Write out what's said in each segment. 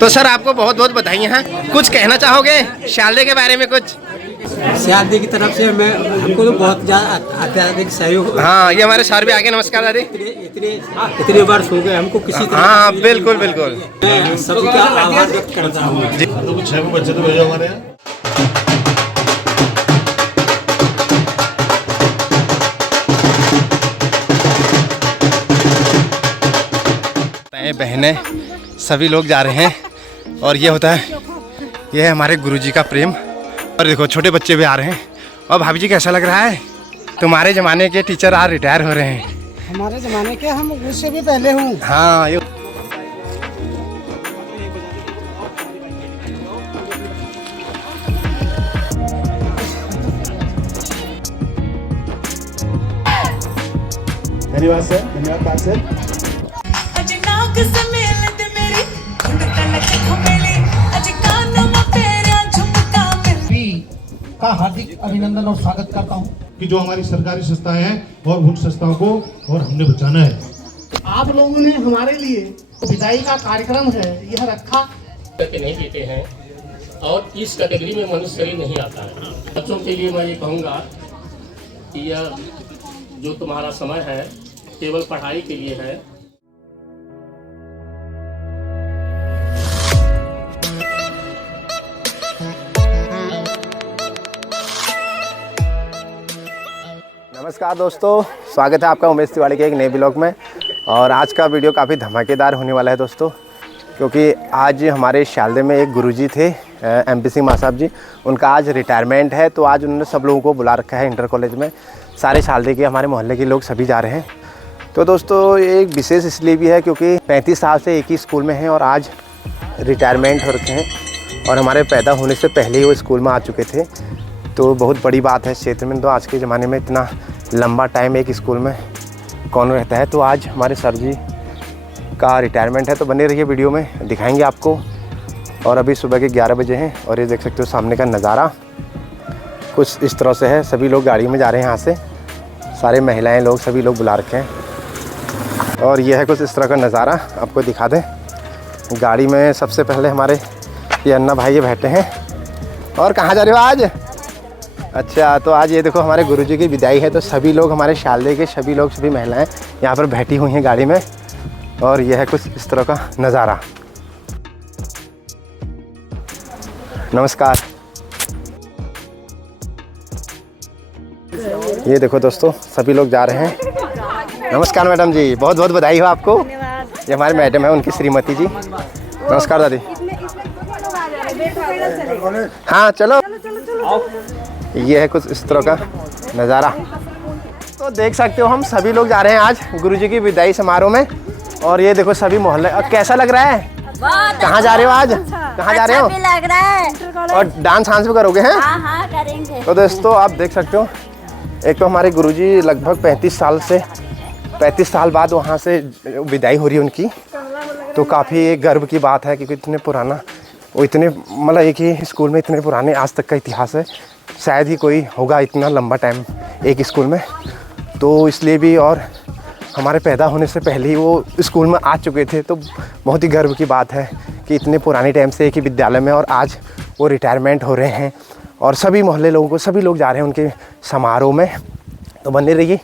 तो सर आपको बहुत बहुत बधाई हैं। कुछ कहना चाहोगे शारदे के बारे में? कुछ शारदे की तरफ से मैं हमको तो बहुत ज़्यादा अत्याधिक सहयोग। हाँ, ये हमारे सर भी आगे। नमस्कार दादी। इतने वर्ष हो गए हमको किसी तरह। हाँ बिल्कुल बिल्कुल, मैं सभी का आभार व्यक्त करता हूँ। तो 6 बच्चे तो भेजो हमारे यहाँ। बहनें सभी लोग जा रहे हैं और ये होता है, ये है हमारे गुरुजी का प्रेम। और देखो छोटे बच्चे भी आ रहे हैं। और भाभी जी कैसा लग रहा है? तुम्हारे ज़माने के टीचर आज रिटायर हो रहे हैं। हमारे ज़माने के, हम उससे भी पहले हूँ। हाँ ये धन्यवाद सर, धन्यवाद सर। का हार्दिक अभिनंदन और स्वागत करता हूं कि जो हमारी सरकारी संस्थाएं हैं और उन संस्थाओं को और हमने बचाना है। आप लोगों ने हमारे लिए विदाई का कार्यक्रम है यह रखा करके नहीं देते हैं और इस कैटेगरी में मनुष्य ही नहीं आता है। बच्चों के लिए मैं ये कहूँगा कि यह जो तुम्हारा समय है केवल पढ़ाई के लिए है। नमस्कार दोस्तों, स्वागत है आपका उमेश तिवारी के एक नए ब्लॉग में। और आज का वीडियो काफ़ी धमाकेदार होने वाला है दोस्तों, क्योंकि आज हमारे शालदे में एक गुरुजी थे MP सिंह मां साहब जी, उनका आज रिटायरमेंट है। तो आज उन्होंने सब लोगों को बुला रखा है इंटर कॉलेज में। सारे शालदे के, हमारे मोहल्ले के लोग सभी जा रहे हैं। तो दोस्तों ये एक विशेष इसलिए भी है क्योंकि 35 साल से एक ही स्कूल में हैं और आज रिटायरमेंट हो रखे हैं। और हमारे पैदा होने से पहले ही वो स्कूल में आ चुके थे। तो बहुत बड़ी बात है इस क्षेत्र में। तो आज के ज़माने में इतना लंबा टाइम एक स्कूल में कौन रहता है। तो आज हमारे सर जी का रिटायरमेंट है। तो बने रहिए, वीडियो में दिखाएंगे आपको। और अभी सुबह के 11 बजे हैं और ये देख सकते हो सामने का नज़ारा कुछ इस तरह से है। सभी लोग गाड़ी में जा रहे हैं यहाँ से, सारे महिलाएं लोग सभी लोग बुला रखे हैं। और यह है कुछ इस तरह का नज़ारा, आपको दिखा दें। गाड़ी में सबसे पहले हमारे ये अन्ना भाई ये बैठे हैं। और कहाँ जा रहे हो आज? अच्छा, तो आज ये देखो हमारे गुरुजी की विदाई है। तो सभी लोग, हमारे शालदे के सभी लोग, सभी महिलाएं यहाँ पर बैठी हुई हैं गाड़ी में। और यह है कुछ इस तरह का नज़ारा। नमस्कार। ये देखो दोस्तों सभी लोग जा रहे हैं। नमस्कार मैडम जी, बहुत बहुत बधाई हो आपको। ये हमारे मैडम है, उनकी श्रीमती जी। नमस्कार दादी। हाँ चलो। ये है कुछ इस तरह का नज़ारा। तो देख सकते हो हम सभी लोग जा रहे हैं आज गुरुजी की विदाई समारोह में। और ये देखो सभी मोहल्ले। कैसा लग रहा है? कहाँ जा रहे हो आज? कहाँ जा रहे हो? अच्छा भी लग रहा है। और डांस वांस भी करोगे हैं? हाँ करेंगे। तो दोस्तों आप देख सकते हो, एक तो हमारे गुरुजी लगभग 35 साल बाद वहाँ से विदाई हो रही है उनकी। तो काफ़ी गर्व की बात है क्योंकि इतने पुराना, वो इतने मतलब एक ही स्कूल में इतने पुराने आज तक का इतिहास है। शायद ही कोई होगा इतना लंबा टाइम एक स्कूल में। तो इसलिए भी, और हमारे पैदा होने से पहले ही वो स्कूल में आ चुके थे। तो बहुत ही गर्व की बात है कि इतने पुराने टाइम से एक ही विद्यालय में और आज वो रिटायरमेंट हो रहे हैं। और सभी मोहल्ले लोगों को, सभी लोग जा रहे हैं उनके समारोह में। तो बने रहिए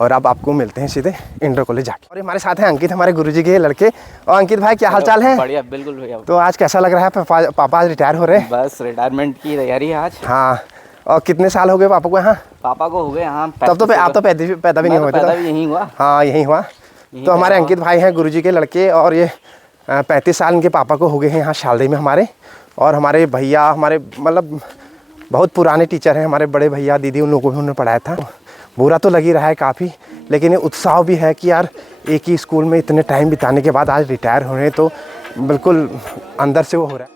और अब आपको मिलते हैं सीधे इंटर कॉलेज जाके। और हमारे साथ हैं अंकित, हमारे गुरुजी के लड़के। और अंकित भाई क्या हाल चाल है? बढ़िया, बिल्कुल भैया। तो आज कैसा लग रहा है? पापा आज रिटायर हो रहे हैं। बस रिटायरमेंट की तैयारी है आज। हाँ। और कितने साल हो गए पापा को यहाँ? पापा को हो गए यहाँ। तब तो आप तो पैदा भी नहीं हुए थे। पैदा भी यहीं हुआ। हाँ यहीं हुआ। तो हमारे अंकित भाई हैं गुरुजी के लड़के। और ये 35 साल इनके पापा को हो गए हैं यहाँ शालदे में हमारे। और हमारे भैया, हमारे मतलब बहुत पुराने टीचर हैं, हमारे बड़े भैया दीदी, उन लोगों को भी उन्होंने पढ़ाया था। बुरा तो लग ही रहा है काफ़ी, लेकिन ये उत्साह भी है कि यार एक ही स्कूल में इतने टाइम बिताने के बाद आज रिटायर हो रहे हैं। तो बिल्कुल अंदर से वो हो रहा है।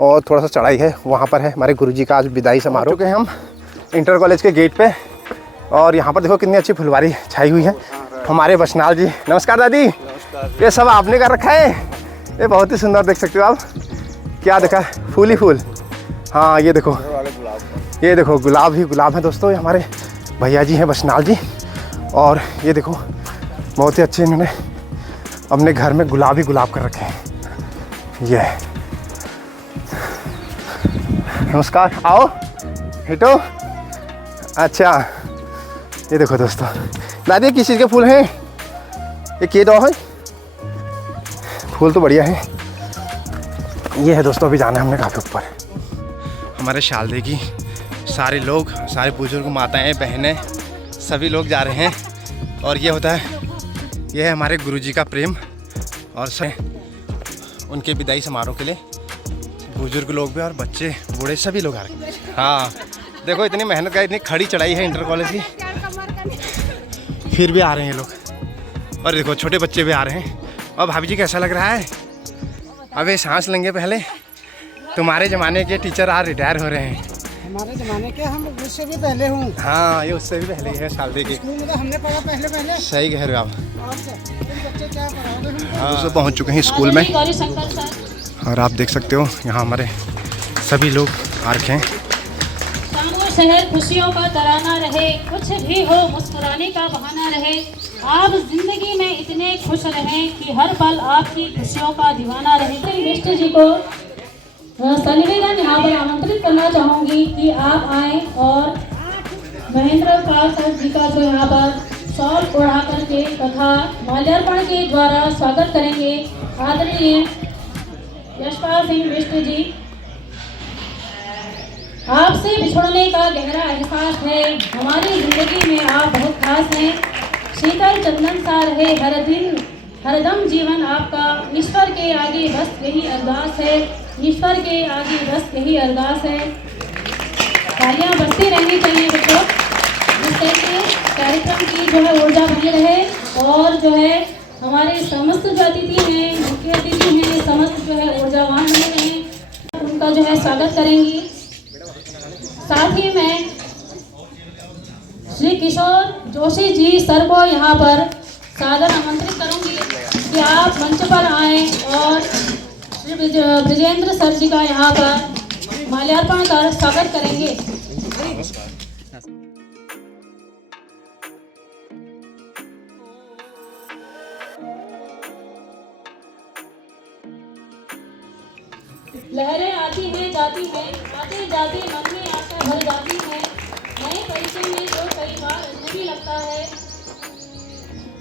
और थोड़ा सा चढ़ाई है, वहाँ पर है हमारे गुरुजी का आज विदाई समारोह के। हम इंटर कॉलेज के गेट पे। और यहाँ पर देखो कितनी अच्छी फुलवारी छाई हुई है। हमारे बसनाल जी। नमस्कार दादी। ये सब आपने कर रखा है? ये बहुत ही सुंदर, देख सकते हो आप। क्या देखा? फूल ही फूल। हाँ ये देखो, ये देखो गुलाब ही गुलाब है दोस्तों। ये हमारे भैया जी हैं बसनाल जी। और ये देखो बहुत ही अच्छे इन्होंने अपने घर में गुलाब ही गुलाब कर रखे हैं। ये है। नमस्कार, आओ हिटो। अच्छा ये देखो दोस्तों, दादी किस चीज़ के फूल हैं ये दो है, फूल तो बढ़िया है। ये है दोस्तों, अभी जाना है हमने काफ़ी ऊपर। हमारे शालदे की सारे लोग, सारे बुजुर्ग, माताएं, बहनें, सभी लोग जा रहे हैं। और ये होता है, ये है हमारे गुरुजी का प्रेम। और उनके विदाई समारोह के लिए बुजुर्ग लोग भी और बच्चे बूढ़े सभी लोग आ रहे हैं। हाँ देखो, इतनी मेहनत का, इतनी खड़ी चढ़ाई है इंटर कॉलेज की, फिर भी आ रहे हैं लोग। और देखो छोटे बच्चे भी आ रहे हैं। और भाभी जी कैसा लग रहा है? अबे सांस लेंगे पहले। तुम्हारे ज़माने के टीचर आज रिटायर हो रहे हैं। हमारे ज़माने के, हम उससे भी पहले हूँ। हाँ ये उससे भी पहले है, शालदे के। स्कूल में तो हमने पढ़ा पहले। सही कह रहे हो आप। और बच्चे क्या पढ़ाओगे हमको? हाँ दोस्तों पहुँच चुके हैं स्कूल में। और आप देख सकते हो यहाँ हमारे सभी लोग आ रखे हैं। शहर खुशियों का तराना रहे, कुछ भी हो मुस्कुराने का बहाना रहे। आप जिंदगी में इतने खुश रहें कि हर पल आपकी खुशियों का दीवाना रहे। मिस्टर जी को सनिवेदन यहाँ पर आमंत्रित करना चाहूँगी कि आप आएँ और महेंद्र पाल सर जी का जो यहाँ पर शॉल ओढ़ा करके तथा माल्यार्पण के द्वारा स्वागत करेंगे। आदरणीय यशपाल सिंह मिश्र जी, आपसे बिछड़ने का गहरा एहसास है। हमारी जिंदगी में आप बहुत खास हैं। शीतल चंदन सा रहे हर दिन हरदम जीवन आपका। ईश्वर के आगे बस यही अरदास है, ईश्वर के आगे बस यही अरदास है। तालियां बजती रहनी चाहिए बच्चों, जिससे कि कार्यक्रम की जो है ऊर्जा बनी रहे। और जो है हमारे समस्त जो अतिथि हैं, मुख्य अतिथि हैं, समस्त जो है ऊर्जावान बने रहें, उनका जो है स्वागत करेंगी। साथ ही मैं श्री किशोर जोशी जी सर को यहाँ पर सादर आमंत्रित करूँगी कि आप मंच पर आएँ और श्री ब्रिजेंद्र सर जी का यहाँ पर माल्यार्पण कर स्वागत करेंगे। लहरें आती हैं जाती हैं, आते जाते मन में आशा भर जाती है। नए परिचय में जो कई बार अजनबी लगता है,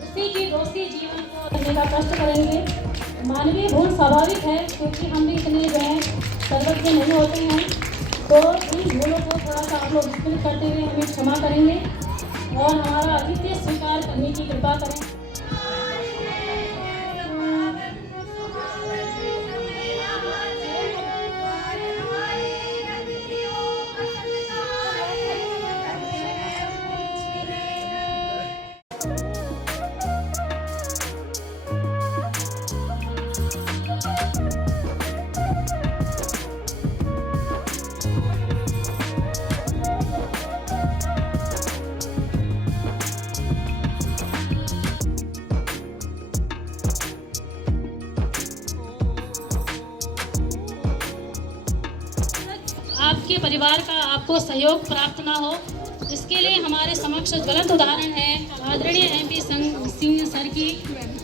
उसी की दोस्ती जीवन को रहने का कष्ट करेंगे। मानवीय भूल स्वाभाविक है, क्योंकि हम भी इतने जो है सर्वज्ञ नहीं होते हैं। तो इन भूलों को थोड़ा सा आप लोग विस्मृत करते हुए हमें क्षमा करेंगे और हमारा आतिथ्य स्वीकार करने की कृपा करें। आपके परिवार का आपको सहयोग प्राप्त ना हो, इसके लिए हमारे समक्ष ज्वलंत उदाहरण है आदरणीय MP सिंह सर की,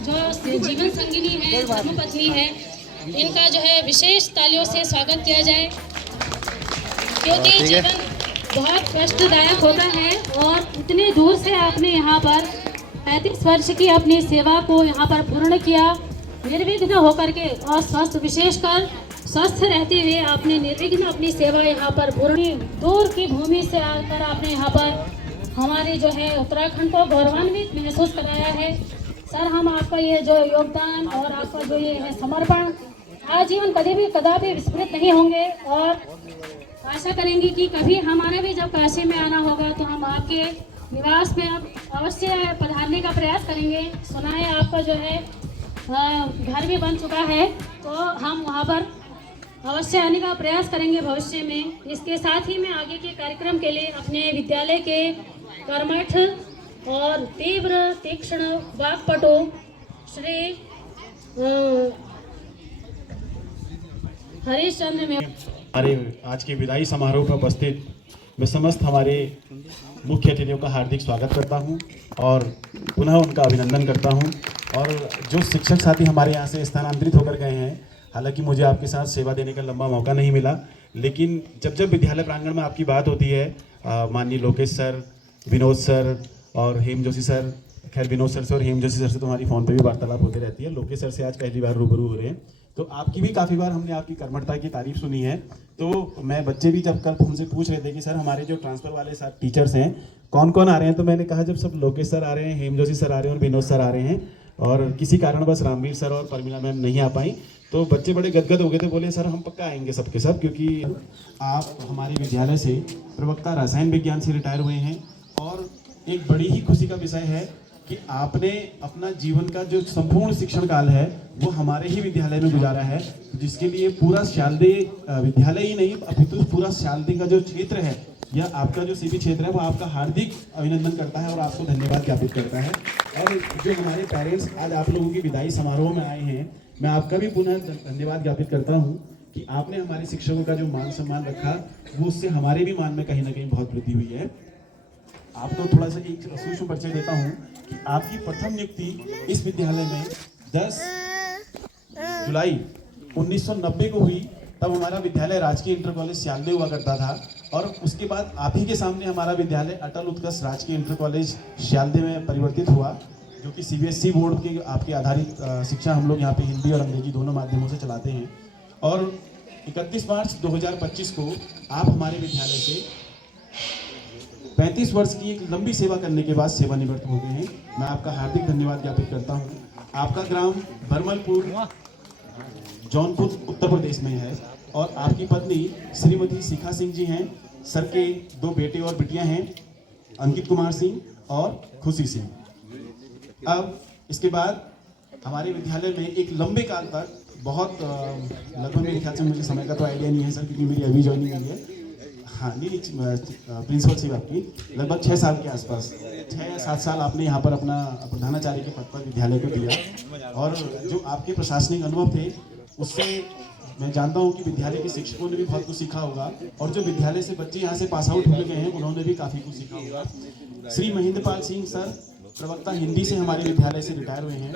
जो जीवन संगिनी है, धर्मपत्नी है। इनका जो है विशेष तालियों से स्वागत किया जाए, क्योंकि जीवन बहुत कष्टदायक होता है। और इतने दूर से आपने यहाँ पर 35 वर्ष की अपनी सेवा को यहाँ पर पूर्ण किया, निर्विघ्न होकर के। और स्वस्थ, विशेषकर स्वस्थ रहते हुए आपने निर्विघ्न अपनी सेवा यहाँ पर पूर्ण। दूर की भूमि से आकर आपने यहाँ पर हमारे जो है उत्तराखंड को गौरवान्वित महसूस कराया है। सर, हम आपका ये जो योगदान और आपका जो ये है समर्पण आजीवन कदापि विस्मृत नहीं होंगे। और आशा करेंगे कि कभी हमारे भी जब काशी में आना होगा तो हम आपके निवास में अवश्य पधारने का प्रयास करेंगे। सुना है आपका जो है घर भी बन चुका है, तो हम वहाँ पर अवश्य आने का प्रयास करेंगे भविष्य में। इसके साथ ही मैं आगे के कार्यक्रम के लिए अपने विद्यालय के कर्मठ और तीव्र तीक्ष्ण वाक्पटु श्री हरीश चंद्र में हमारे आज के विदाई समारोह पर उपस्थित मैं समस्त हमारे मुख्य अतिथियों का हार्दिक स्वागत करता हूं और पुनः उनका अभिनंदन करता हूं। और जो शिक्षक साथी हमारे यहाँ से स्थानांतरित होकर गए हैं, हालांकि मुझे आपके साथ सेवा देने का लंबा मौका नहीं मिला, लेकिन जब जब विद्यालय प्रांगण में आपकी बात होती है, माननीय लोकेश सर, विनोद सर और हेम जोशी सर, खैर विनोद सर से और हेम जोशी सर से तुम्हारी फ़ोन पे भी वार्तालाप होती रहती है, लोकेश सर से आज पहली बार रूबरू हो रहे हैं, तो आपकी भी काफ़ी बार हमने आपकी कर्मठता की तारीफ सुनी है। तो मैं बच्चे भी जब कल हमसे पूछ रहे थे कि सर हमारे जो ट्रांसफ़र वाले सर टीचर्स हैं कौन कौन आ रहे हैं, तो मैंने कहा जब सब लोकेश सर आ रहे हैं, हेम जोशी सर आ रहे हैं और विनोद सर आ रहे हैं, और किसी कारणवश रामवीर सर और परमिला मैम नहीं आ पाई, तो बच्चे बड़े गदगद हो गए थे, बोले सर हम पक्का आएंगे सबके सब, क्योंकि आप हमारे विद्यालय से प्रवक्ता रसायन विज्ञान से रिटायर हुए हैं। और एक बड़ी ही खुशी का विषय है कि आपने अपना जीवन का जो संपूर्ण शिक्षण काल है वो हमारे ही विद्यालय में गुजारा है, जिसके लिए पूरा शालदे विद्यालय ही नहीं अपितु पूरा शालदे का जो क्षेत्र है या आपका जो सीबी क्षेत्र है वो आपका हार्दिक अभिनंदन करता है और आपको धन्यवाद ज्ञापित करता है। और जो हमारे पेरेंट्स आज आप लोगों की विदाई समारोह में आए हैं, मैं आपका भी पुनः धन्यवाद ज्ञापित करता हूँ कि आपने हमारे शिक्षकों का जो मान सम्मान रखा वो उससे हमारे भी मान में कहीं ना कहीं बहुत वृद्धि हुई है। आपको थोड़ा सा एक सूक्ष्म परिचय देता हूँ कि आपकी प्रथम नियुक्ति इस विद्यालय में 10 जुलाई 1990 को हुई। तब हमारा विद्यालय राजकीय इंटर कॉलेज सियालदे हुआ करता था, और उसके बाद आप ही के सामने हमारा विद्यालय अटल उत्कर्ष राजकीय इंटर कॉलेज सियालदे में परिवर्तित हुआ, जो कि सीबीएसई बोर्ड के आपके आधारित शिक्षा हम लोग यहाँ पे हिंदी और अंग्रेजी दोनों माध्यमों से चलाते हैं। और 31 मार्च 2025 को आप हमारे विद्यालय से 35 वर्ष की एक लंबी सेवा करने के बाद सेवानिवृत्त हो गए हैं। मैं आपका हार्दिक धन्यवाद ज्ञापित करता हूँ। आपका ग्राम बरमलपुर जौनपुर उत्तर प्रदेश में है और आपकी पत्नी श्रीमती शिखा सिंह जी हैं। सर के 2 बेटे और बिटियां हैं, अंकित कुमार सिंह और खुशी सिंह। अब इसके बाद हमारे विद्यालय में एक लंबे काल तक बहुत लगभग मेरे ख्याल से, मुझे समय का तो आइडिया नहीं है सर क्योंकि मेरी अभी ज्वाइनिंग हुई है, हाँ नहीं प्रिंसिपल से आपकी लगभग 6 साल के आसपास 6-7 साल आपने यहाँ पर अपना प्रधानाचार्य के पद पर विद्यालय को दिया। और जो आपके प्रशासनिक अनुभव थे उससे मैं जानता हूँ कि विद्यालय के शिक्षकों ने भी बहुत कुछ सीखा होगा, और जो विद्यालय से बच्चे यहाँ से पास आउट हो गए हैं उन्होंने भी काफ़ी कुछ सीखा होगा। श्री महेंद्रपाल सिंह सर प्रवक्ता हिंदी से हमारे विद्यालय से रिटायर हुए हैं।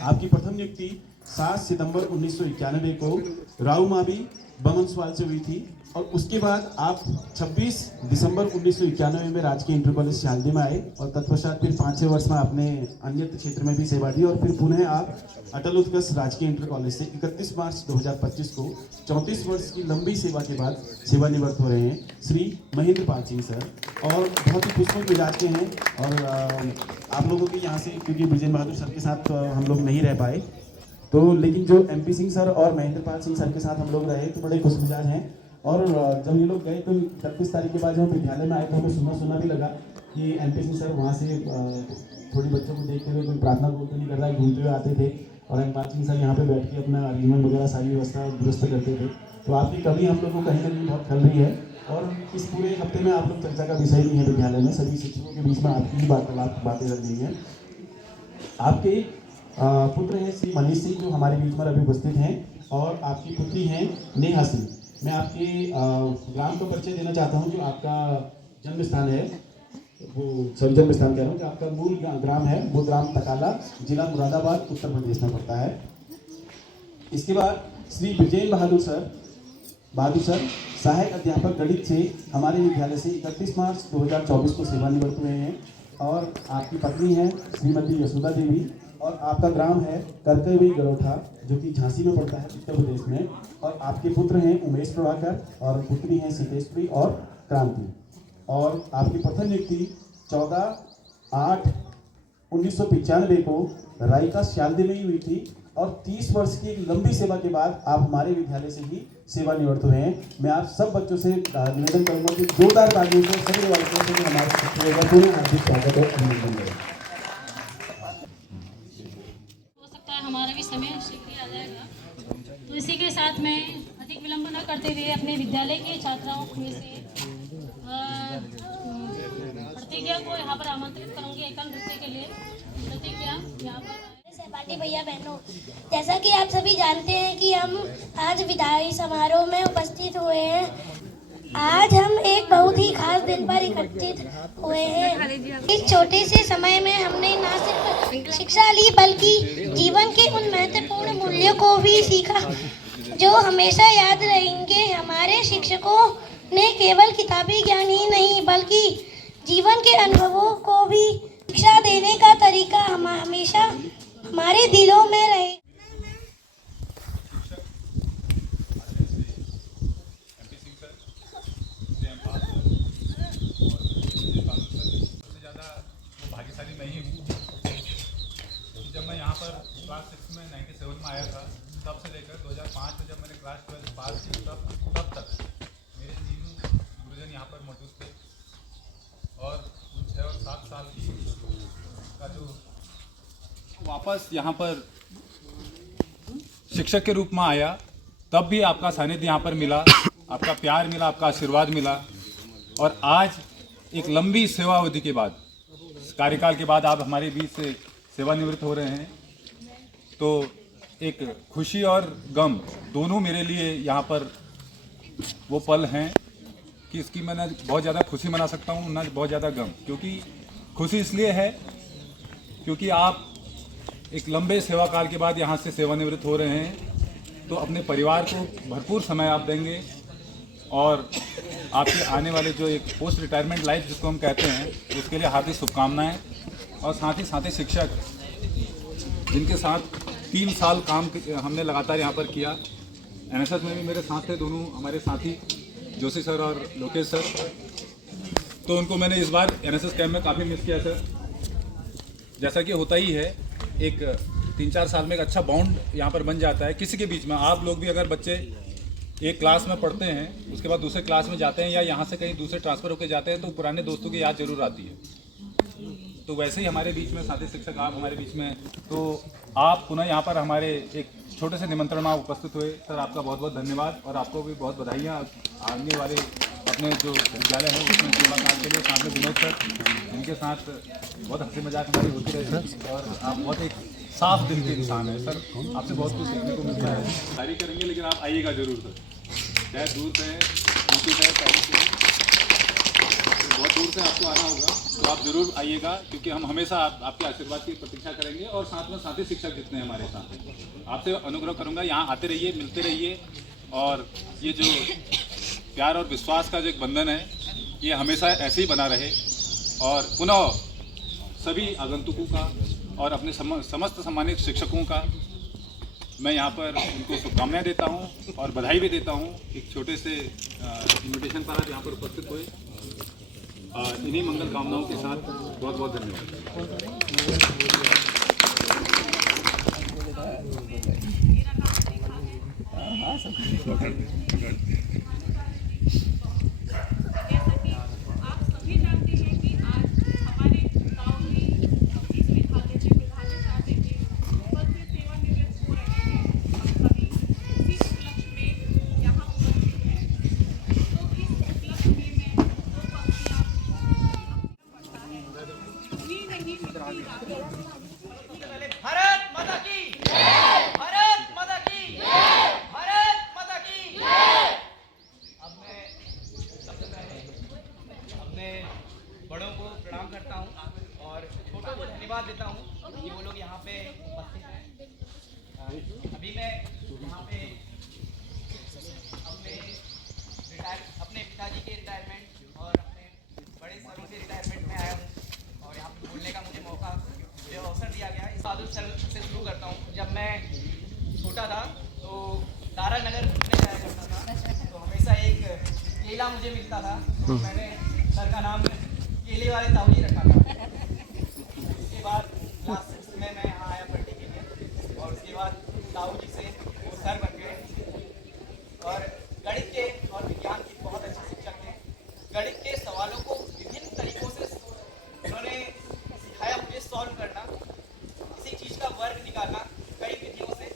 आपकी प्रथम नियुक्ति 7 सितंबर 1991 को राउमावी बमनसवाल से हुई थी, और उसके बाद आप 26 दिसंबर 1991 में राजकीय इंटर कॉलेज सियालदे में आए, और तत्पश्चात फिर 5-6 वर्ष में आपने अन्य क्षेत्र में भी सेवा दी, और फिर पुनः आप अटल उत्कर्ष राजकीय इंटर कॉलेज से 31 मार्च 2025 को 34 वर्ष की लंबी सेवा के बाद सेवानिवृत्त हो रहे हैं श्री महेंद्रपाल सिंह सर। और बहुत ही खुशमुख मिजाज के हैं, और आप लोगों के यहाँ से क्योंकि विजय बहादुर सर के साथ हम लोग नहीं रह पाए, तो लेकिन जो MP सिंह सर और महेंद्रपाल सिंह सर के साथ हम लोग रहे तो बड़े खुश मिजाज हैं। और जब ये लोग गए तो 31 तारीख के बाद जब विद्यालय में आए तो हमें सुना भी लगा कि MP सिंह सर वहाँ से थोड़ी बच्चों को देखते हुए कोई प्रार्थना तो नहीं कर रहा है, घूमते हुए आते थे, और महेंद्रपाल सिंह सर यहाँ पे बैठ के अपना अरेंजमेंट वगैरह सारी व्यवस्था दुरुस्त करते थे। तो आपकी कमी हम लोग को कहीं ना कहीं बहुत खल रही है, और इस पूरे हफ्ते में आप लोग चर्चा का विषय नहीं है विद्यालय में, सभी शिक्षकों के बीच में आपकी ही बातें लग रही हैं। आपके पुत्र हैं श्री मनीष सिंह जो हमारे बीच में अभी उपस्थित हैं, और आपकी पुत्री हैं नेहा सिंह। मैं आपके ग्राम का परिचय देना चाहता हूं, जो आपका जन्म स्थान है, वो सभी जन्म स्थान कह रहा हूँ, जो आपका मूल ग्राम है वो ग्राम तकाला, जिला मुरादाबाद, उत्तर प्रदेश में पड़ता है। इसके बाद श्री विजय बहादुर सर सहायक अध्यापक गणित से हमारे विद्यालय से 31 मार्च 2024 को सेवानिवृत्त हुए हैं, और आपकी पत्नी है श्रीमती यशोदा देवी, और आपका ग्राम है करकई गरोठा जो कि झांसी में पड़ता है उत्तर प्रदेश में, और आपके पुत्र हैं उमेश प्रभाकर और पुत्री हैं सीतेश्वरी और क्रांति। और आपकी प्रथम नियुक्ति 14/8/1995 को रायका सियालदे में ही हुई थी, और 30 वर्ष की एक लंबी सेवा के बाद आप हमारे विद्यालय से ही सेवानिवृत्त हुए हैं। मैं आप सब बच्चों से निवेदन करूँगा कि जोरदार तालियों से सभी वालों से हमारे पूरे हार्दिक स्वागत और अभिनंदन करें। हमारा भी समय शीघ्र ही आ जाएगा, तो इसी के साथ मैं अधिक विलंब न करते हुए अपने विद्यालय की छात्राओं में से प्रतिज्ञा को यहाँ पर आमंत्रित करूँगी एकल नृत्य के लिए। प्रतिज्ञा यहाँ पर सहपाठी भैया बहनों, जैसा कि आप सभी जानते हैं कि हम आज विदाई समारोह में उपस्थित हुए हैं, आज हम एक बहुत ही खास दिन पर एकत्रित हुए हैं। इस छोटे से समय में हमने न सिर्फ शिक्षा ली बल्कि जीवन के उन महत्वपूर्ण मूल्यों को भी सीखा जो हमेशा याद रहेंगे। हमारे शिक्षकों ने केवल किताबी ज्ञान ही नहीं बल्कि जीवन के अनुभवों को भी शिक्षा देने का तरीका हमेशा हमारे दिलों में रहे। भाग्यशाली मैं ही हूँ। जब मैं यहाँ पर क्लास 6 में 97 में आया था, तब से लेकर 2005 में जब मैंने क्लास 12 पास की तब तक मेरे 3 गुरुजन यहाँ पर मौजूद थे। और उन 6 और 7 साल की का जो वापस यहाँ पर शिक्षक के रूप में आया, तब भी आपका सानिध्य यहाँ पर मिला, आपका प्यार मिला, आपका आशीर्वाद मिला। और आज एक लंबी सेवा अवधि के बाद, कार्यकाल के बाद आप हमारे बीच से सेवानिवृत्त हो रहे हैं, तो एक खुशी और गम दोनों मेरे लिए यहाँ पर वो पल हैं कि इसकी मैं ना बहुत ज़्यादा खुशी मना सकता हूँ ना बहुत ज़्यादा गम। क्योंकि खुशी इसलिए है क्योंकि आप एक लंबे सेवा काल के बाद यहाँ से सेवानिवृत्त हो रहे हैं, तो अपने परिवार को भरपूर समय आप देंगे और आपके आने वाले जो एक पोस्ट रिटायरमेंट लाइफ जिसको हम कहते हैं, उसके लिए हार्दिक शुभकामनाएं। और साथ ही शिक्षक जिनके साथ 3 साल काम हमने लगातार यहाँ पर किया, एनएसएस में भी मेरे साथ थे दोनों हमारे साथी जोशी सर और लोकेश सर, तो उनको मैंने इस बार एनएसएस कैंप में काफ़ी मिस किया सर। जैसा कि होता ही है, एक 3-4 साल में एक अच्छा बॉन्ड यहाँ पर बन जाता है किसी के बीच में। आप लोग भी अगर बच्चे एक क्लास में पढ़ते हैं, उसके बाद दूसरे क्लास में जाते हैं या यहाँ से कहीं दूसरे ट्रांसफ़र होकर जाते हैं, तो पुराने दोस्तों की याद जरूर आती है। तो वैसे ही हमारे बीच में साथी शिक्षक आप हमारे बीच में, तो आप पुनः यहाँ पर हमारे एक छोटे से निमंत्रण में उपस्थित हुए। सर आपका बहुत बहुत धन्यवाद और आपको भी बहुत बधाइयाँ आने वाले अपने जो विद्यालय है उसमें सेवा काल के लिए। साथ में विनोद सर, इनके साथ बहुत हंसी मजाक हमारी होती रही सर, और आप बहुत एक साफ दिल के इंसान है सर, आपसे बहुत कुछ सीखने को मिलता है। सारी करेंगे लेकिन आप आइएगा जरूर सर, चाहे दूर से है, यूपी से है, पैरिस से है, बहुत दूर से आपको आना होगा, तो आप जरूर आइएगा क्योंकि हम हमेशा आपके आशीर्वाद की प्रतीक्षा करेंगे। और साथ में साथी शिक्षक जितने हैं हमारे साथ, आपसे अनुग्रह करूँगा यहाँ आते रहिए, मिलते रहिए, और ये जो प्यार और विश्वास का जो एक बंधन है ये हमेशा ऐसे ही बना रहे। और पुनः सभी आगंतुकों का और अपने समस्त सम्मानित शिक्षकों का मैं यहाँ पर उनको शुभकामनाएं देता हूँ और बधाई भी देता हूँ। एक छोटे से इन्विटेशन पर आज यहाँ पर उपस्थित हुए, इन्हीं मंगल कामनाओं के साथ बहुत बहुत धन्यवाद। भारत माता की जय, भारत माता की जय, भारत माता की जय। अब मैं सबसे पहले अपने बड़ों को प्रणाम करता हूँ और छोटों को धन्यवाद देता हूँ कि वो लोग यहाँ पे उपस्थित हैं। अभी मैं यहाँ पे अपने पिताजी के रिटायरमेंट और अपने बड़े सरों के रिटायरमेंट में आया हूँ और यहाँ पे बोलने का मुझे अवसर दिया गया। इस बहादुर सर से शुरू करता हूँ। जब मैं छोटा था तो दारा नगर घूमने जाया करता था, तो हमेशा एक केला मुझे मिलता था, तो मैंने सर का नाम केले वाले ताऊ जी रखा था। उसके बाद क्लास 6 में मैं यहाँ आया पढ़ने के लिए और उसके बाद ताऊ जी से वो सर बन गए और गणित के और विज्ञान के बहुत अच्छे शिक्षक थे। गणित के सवालों को विभिन्न तरीकों से उन्होंने सिखाया मुझे सॉल्व करना, किसी चीज़ का वर्ग निकालना कई विधियों से।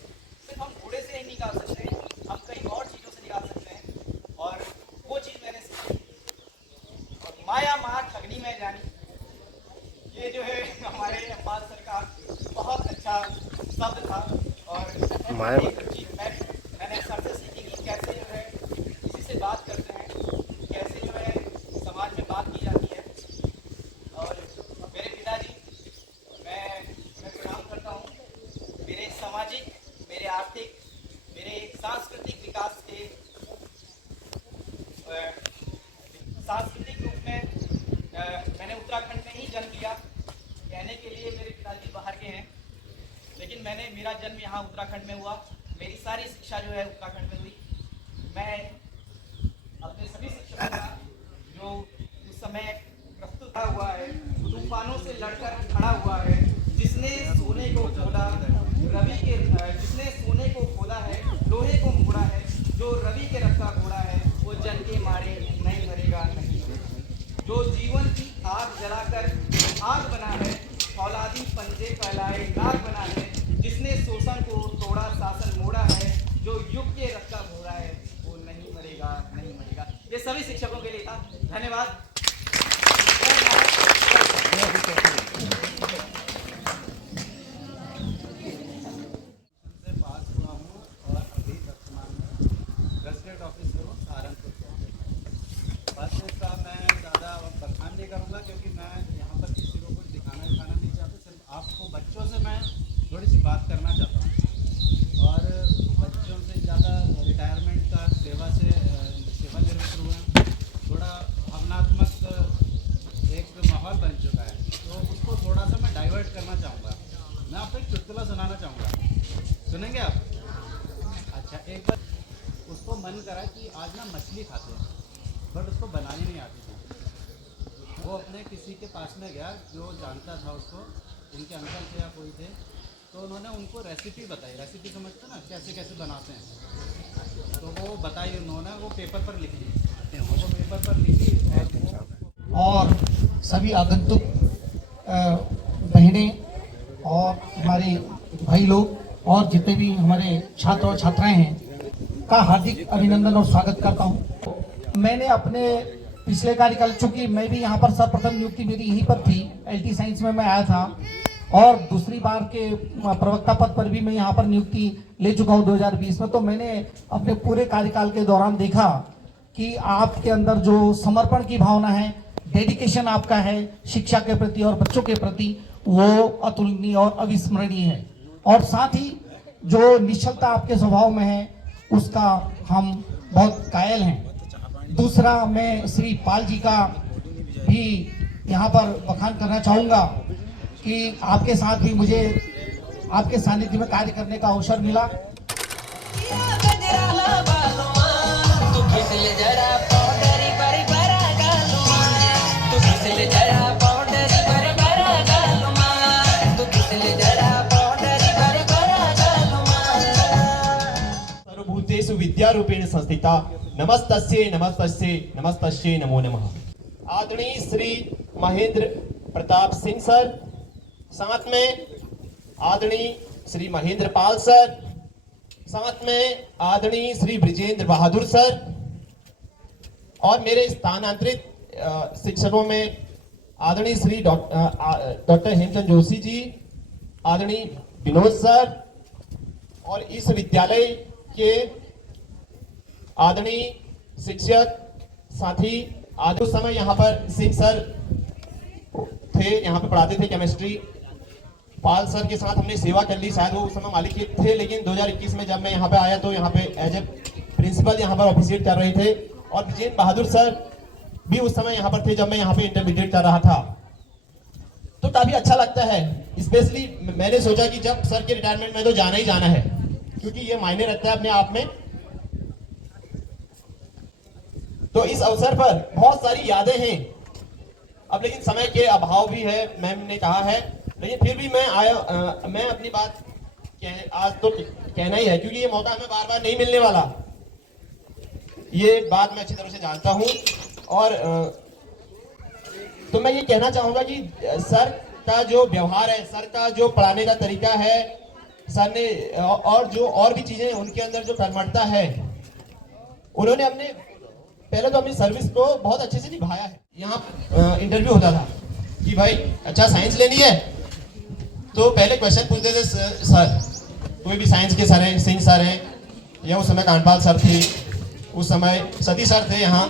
सिर्फ हम घोड़े से नहीं निकाल सकते, हम कई और चीज़ों से निकाल सकते हैं, और वो चीज़ मैंने सीखी। और माया माँ ठगनी में जानी, ये जो है हमारे अब्बास सर का बहुत अच्छा शब्द था। और एक चीज़ मैंने सर से सीखी कि कैसे जो है किसी से बात करते हैं, आर्थिक, मेरे सांस्कृतिक विकास के सांस्कृतिक रूप में मैंने उत्तराखंड में ही जन्म लिया। कहने के लिए मेरे पिताजी बाहर के हैं, लेकिन मेरा जन्म यहाँ उत्तराखंड में हुआ। मेरी सारी शिक्षा जो है उत्तराखंड में हुई। मैं अपने सभी शिक्षकों का जो उस समय प्रस्तुत हुआ है, तूफानों से लड़कर खड़ा हुआ है, जिसने सोने को खोदा जिसने सोने को खोदा है, लोहे को मोड़ा है, जो रवि के रथ का घोड़ा है, वो जन के मारे नहीं मरेगा नहीं। जो जीवन की आग जलाकर आग बना है, औलादी पंजे फैलाए नाग बना है, जिसने शोषण को तोड़ा शासन मोड़ा है, जो युग के रथ का घोड़ा है, वो नहीं मरेगा नहीं मरेगा। ये सभी शिक्षकों के लिए था। धन्यवाद। करूँगा क्योंकि मैं यहाँ पर किसी को कुछ दिखाना नहीं चाहता, सिर्फ आपको बच्चों से मैं थोड़ी सी बात करना चाहता हूँ। और बच्चों से ज़्यादा रिटायरमेंट का सेवानिवृत्त हुए, थोड़ा भावनात्मक एक माहौल बन चुका है, तो उसको थोड़ा सा मैं डाइवर्ट करना चाहूँगा। मैं आपको एक चुटकुला सुनाना चाहूँगा, सुनेंगे आप? अच्छा, एक बार उसको मन करा कि आज ना मछली खाते हैं, बट उसको बनानी नहीं आती थी। वो अपने किसी के पास में गया जो जानता था उसको, उनके अंकल थे या कोई थे, तो उन्होंने उनको रेसिपी बताई। रेसिपी समझते ना, कैसे कैसे बनाते हैं, तो वो बताई उन्होंने, वो पेपर पर लिख दी, वो पेपर पर लिखी। और सभी आगंतुक बहनें और हमारे भाई लोग और जितने भी हमारे छात्र और छात्राएं हैं का हार्दिक अभिनंदन और स्वागत करता हूं। मैंने अपने पिछले कार्यकाल, चूंकि मैं भी यहाँ पर सर्वप्रथम नियुक्ति मेरी यहीं पर थी, एलटी साइंस में मैं आया था, और दूसरी बार के प्रवक्ता पद पर भी मैं यहाँ पर नियुक्ति ले चुका हूँ 2020 में। तो मैंने अपने पूरे कार्यकाल के दौरान देखा कि आपके अंदर जो समर्पण की भावना है, डेडिकेशन आपका है शिक्षा के प्रति और बच्चों के प्रति, वो अतुलनीय और अविस्मरणीय है। और साथ ही जो निश्चलता आपके स्वभाव में है, उसका हम बहुत कायल हैं। दूसरा, मैं श्री पाल जी का भी यहाँ पर बखान करना चाहूँगा कि आपके साथ भी मुझे आपके सानिध्य में कार्य करने का अवसर मिला। सर्वभूतेषु विद्यारूपेण संस्थिता नमस्तस्यै नमस्तस्यै नमस्तस्यै नमो नमः। आदरणीय श्री महेंद्र प्रताप सिंह सर, साथ में आदरणीय श्री महेंद्र पाल सर, साथ में आदरणीय श्री ब्रिजेंद्र बहादुर सर, और मेरे स्थानांतरित शिक्षकों में आदरणीय श्री डॉक्टर हेमचंद जोशी जी, आदरणीय विनोद सर, और इस विद्यालय के आदरणीय शिक्षक साथी। आज उस समय यहाँ पर सिंह सर थे, यहाँ पे पढ़ाते थे केमिस्ट्री। पाल सर के साथ हमने सेवा कर ली, शायद वो उस समय मालिक थे, लेकिन 2021 में जब मैं यहाँ पे आया तो यहाँ पे एज ए प्रिंसिपल यहाँ पर ऑफिशिएट कर रहे थे। और विजेंद्र बहादुर सर भी उस समय यहाँ पर थे जब मैं यहाँ पे इंटरमीडिएट कर रहा था। तो काफी अच्छा लगता है। स्पेशली मैंने सोचा कि जब सर के रिटायरमेंट में तो जाना ही जाना है, क्योंकि ये मायने रखता है अपने आप में। तो इस अवसर पर बहुत सारी यादें हैं, अब लेकिन समय के अभाव भी है, मैम ने कहा है, लेकिन फिर भी मैं अपनी बात आज तो कहना ही है, क्योंकि ये मौका हमें बार बार नहीं मिलने वाला। ये बात मैं अच्छी तरह से जानता हूं। और तो मैं ये कहना चाहूंगा कि सर का जो व्यवहार है, सर का जो पढ़ाने का तरीका है, सर ने और भी चीजें उनके अंदर जो कर्मठता है, उन्होंने पहले तो अपनी सर्विस को बहुत अच्छे से निभाया है। यहाँ इंटरव्यू होता था कि भाई अच्छा साइंस लेनी है, तो पहले क्वेश्चन पूछते थे सर, कोई भी साइंस के सर हैं, सिंह सर हैं, या उस समय कांडपाल सर थे, उस समय सती सर थे यहाँ,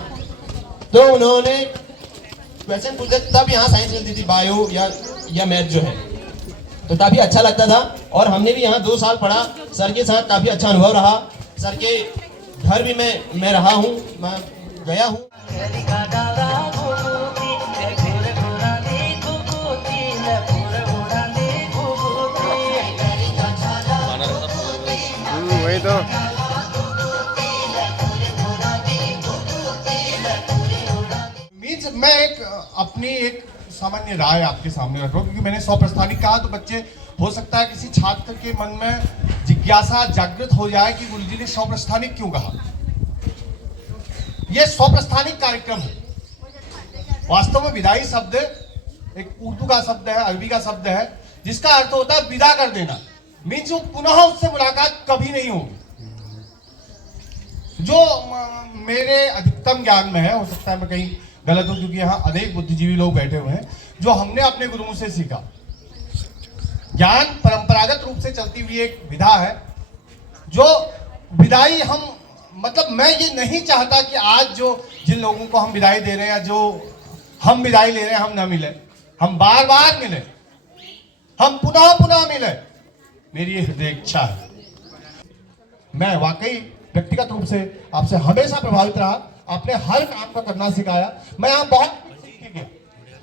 तो उन्होंने क्वेश्चन पूछते तब यहाँ साइंस मिलती थी, बायो या मैथ जो है, तो काफी अच्छा लगता था। और हमने भी यहाँ 2 साल पढ़ा। सर के साथ काफी अच्छा अनुभव रहा। सर के घर भी मैं रहा हूँ, मैं गया हूँ। वही तो मीन्स मैं अपनी एक सामान्य राय आपके सामने रख रहा हूँ, क्योंकि मैंने 100 प्रस्थानिक कहा तो बच्चे हो सकता है किसी छात्र के मन में जिज्ञासा जागृत हो जाए कि गुरुजी ने 100 प्रस्थानिक क्यों कहा। यह 100 प्रस्थानिक कार्यक्रम है। वास्तव में विदाई शब्द एक उर्दू का शब्द है, अरबी का शब्द है, जिसका अर्थ होता है विदा कर देना। मीन्स वो पुनः उससे मुलाकात कभी नहीं होगी। जो मेरे अधिकतम ज्ञान में है, हो सकता है मैं कहीं गलत हूं, क्योंकि यहाँ अनेक बुद्धिजीवी लोग बैठे हुए हैं, जो हमने अपने गुरुओं से सीखा। ज्ञान परंपरागत रूप से चलती हुई एक विधा है, जो विदाई हम मतलब मैं ये नहीं चाहता कि आज जो जिन लोगों को हम विदाई दे रहे हैं, जो हम विदाई ले रहे हैं, हम ना मिले, हम बार बार मिले, हम पुनः पुनः मिले। मेरी ये हृदय इच्छा है। मैं वाकई व्यक्तिगत रूप से आपसे हमेशा प्रभावित रहा। आपने हर काम को करना सिखाया। मैं यहाँ बहुत कुछ सीख के गया।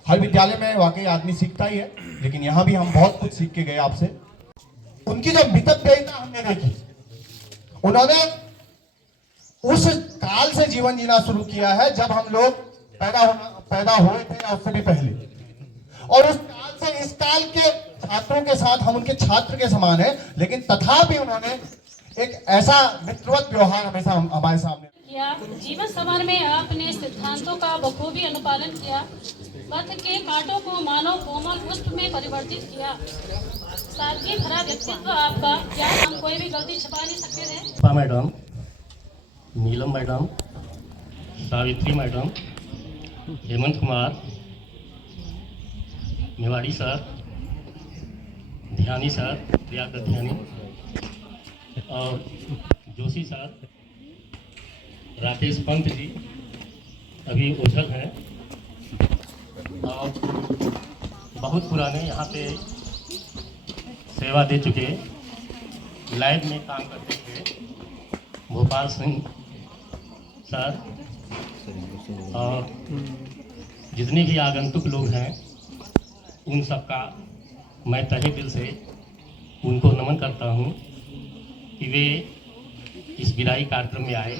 हर विद्यालय में वाकई आदमी सीखता ही है, लेकिन यहाँ भी हम बहुत कुछ सीख के गए आपसे। उनकी जो मितव्ययिता हमने देखी, उन्होंने उस काल से जीवन जीना शुरू किया है जब हम लोग पैदा हुए थे या उससे भी पहले, और उस काल से इस काल के छात्रों के साथ हम उनके छात्र के समान है, लेकिन तथापि उन्होंने एक ऐसा मित्रवत व्यवहार हमेशा हमारे सामने किया। जीवन सफर में आपने सिद्धांतों का बखूबी अनुपालन किया। पथ के कांटों को मानव कोमल पुष्प में परिवर्तित किया। सादगी भरा व्यक्तित्व आपका, क्या हम कोई भी गलती छुपा नहीं सकते थे? Madam, Neelam madam, Savitri madam, Hemant Kumar, Mewari sir, Dhyani sir, Priyakar Dhyani, और जोशी सर, राकेश पंत जी अभी ओझल हैं, और बहुत पुराने यहाँ पे सेवा दे चुके, लाइव में काम करते थे, भोपाल सिंह सर, और जितने भी आगंतुक लोग हैं उन सबका मैं तहे दिल से उनको नमन करता हूँ कि वे इस विदाई कार्यक्रम में आए।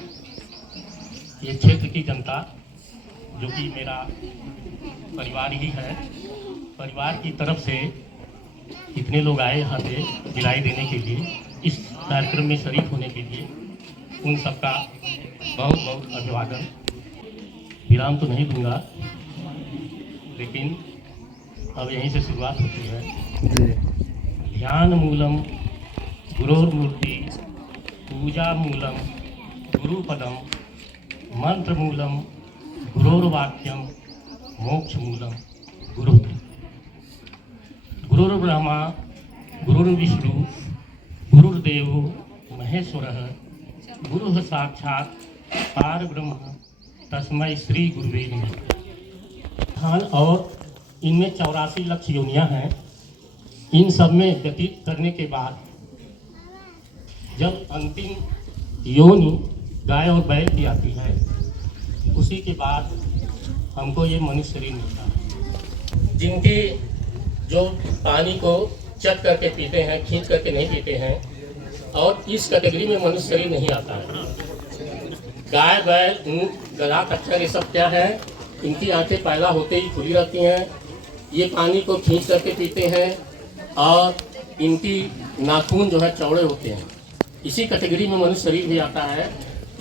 ये क्षेत्र की जनता, जो कि मेरा परिवार ही है, परिवार की तरफ से इतने लोग आए यहाँ पे विदाई देने के लिए, इस कार्यक्रम में शरीक होने के लिए, उन सबका बहुत बहुत अभिवादन। विराम तो नहीं दूंगा, लेकिन अब यहीं से शुरुआत होती है। ध्यान मूलम गुरोर्मूर्ति, पूजा मूलम गुरुपदम, मंत्र मूलम गुरोर्वाक्यम, मोक्ष मूलम गुरुः। गुरुर्ब्रह्मा गुरुर्विष्णु गुरुर्देवो महेश्वरः, गुरुः साक्षात् परब्रह्म, तस्मै श्री गुरुवे नमः। और इनमें 84 लाख योनियाँ हैं। इन सब में व्यतीत करने के बाद जब अंतिम योनि गाय और बैल की आती है, उसी के बाद हमको ये मनुष्य शरीर मिलता है। जिनके जो पानी को चट करके पीते हैं, खींच करके नहीं पीते हैं, और इस कैटेगरी में मनुष्य शरीर नहीं आता है। गाय, बैल, ऊँट, गधा, खच्चर, ये सब क्या है, इनकी आंखें पैदा होते ही खुली रहती हैं। ये पानी को खींच करके पीते हैं, और इनकी नाखून जो है चौड़े होते हैं। इसी कैटेगरी में मनुष्य शरीर भी आता है।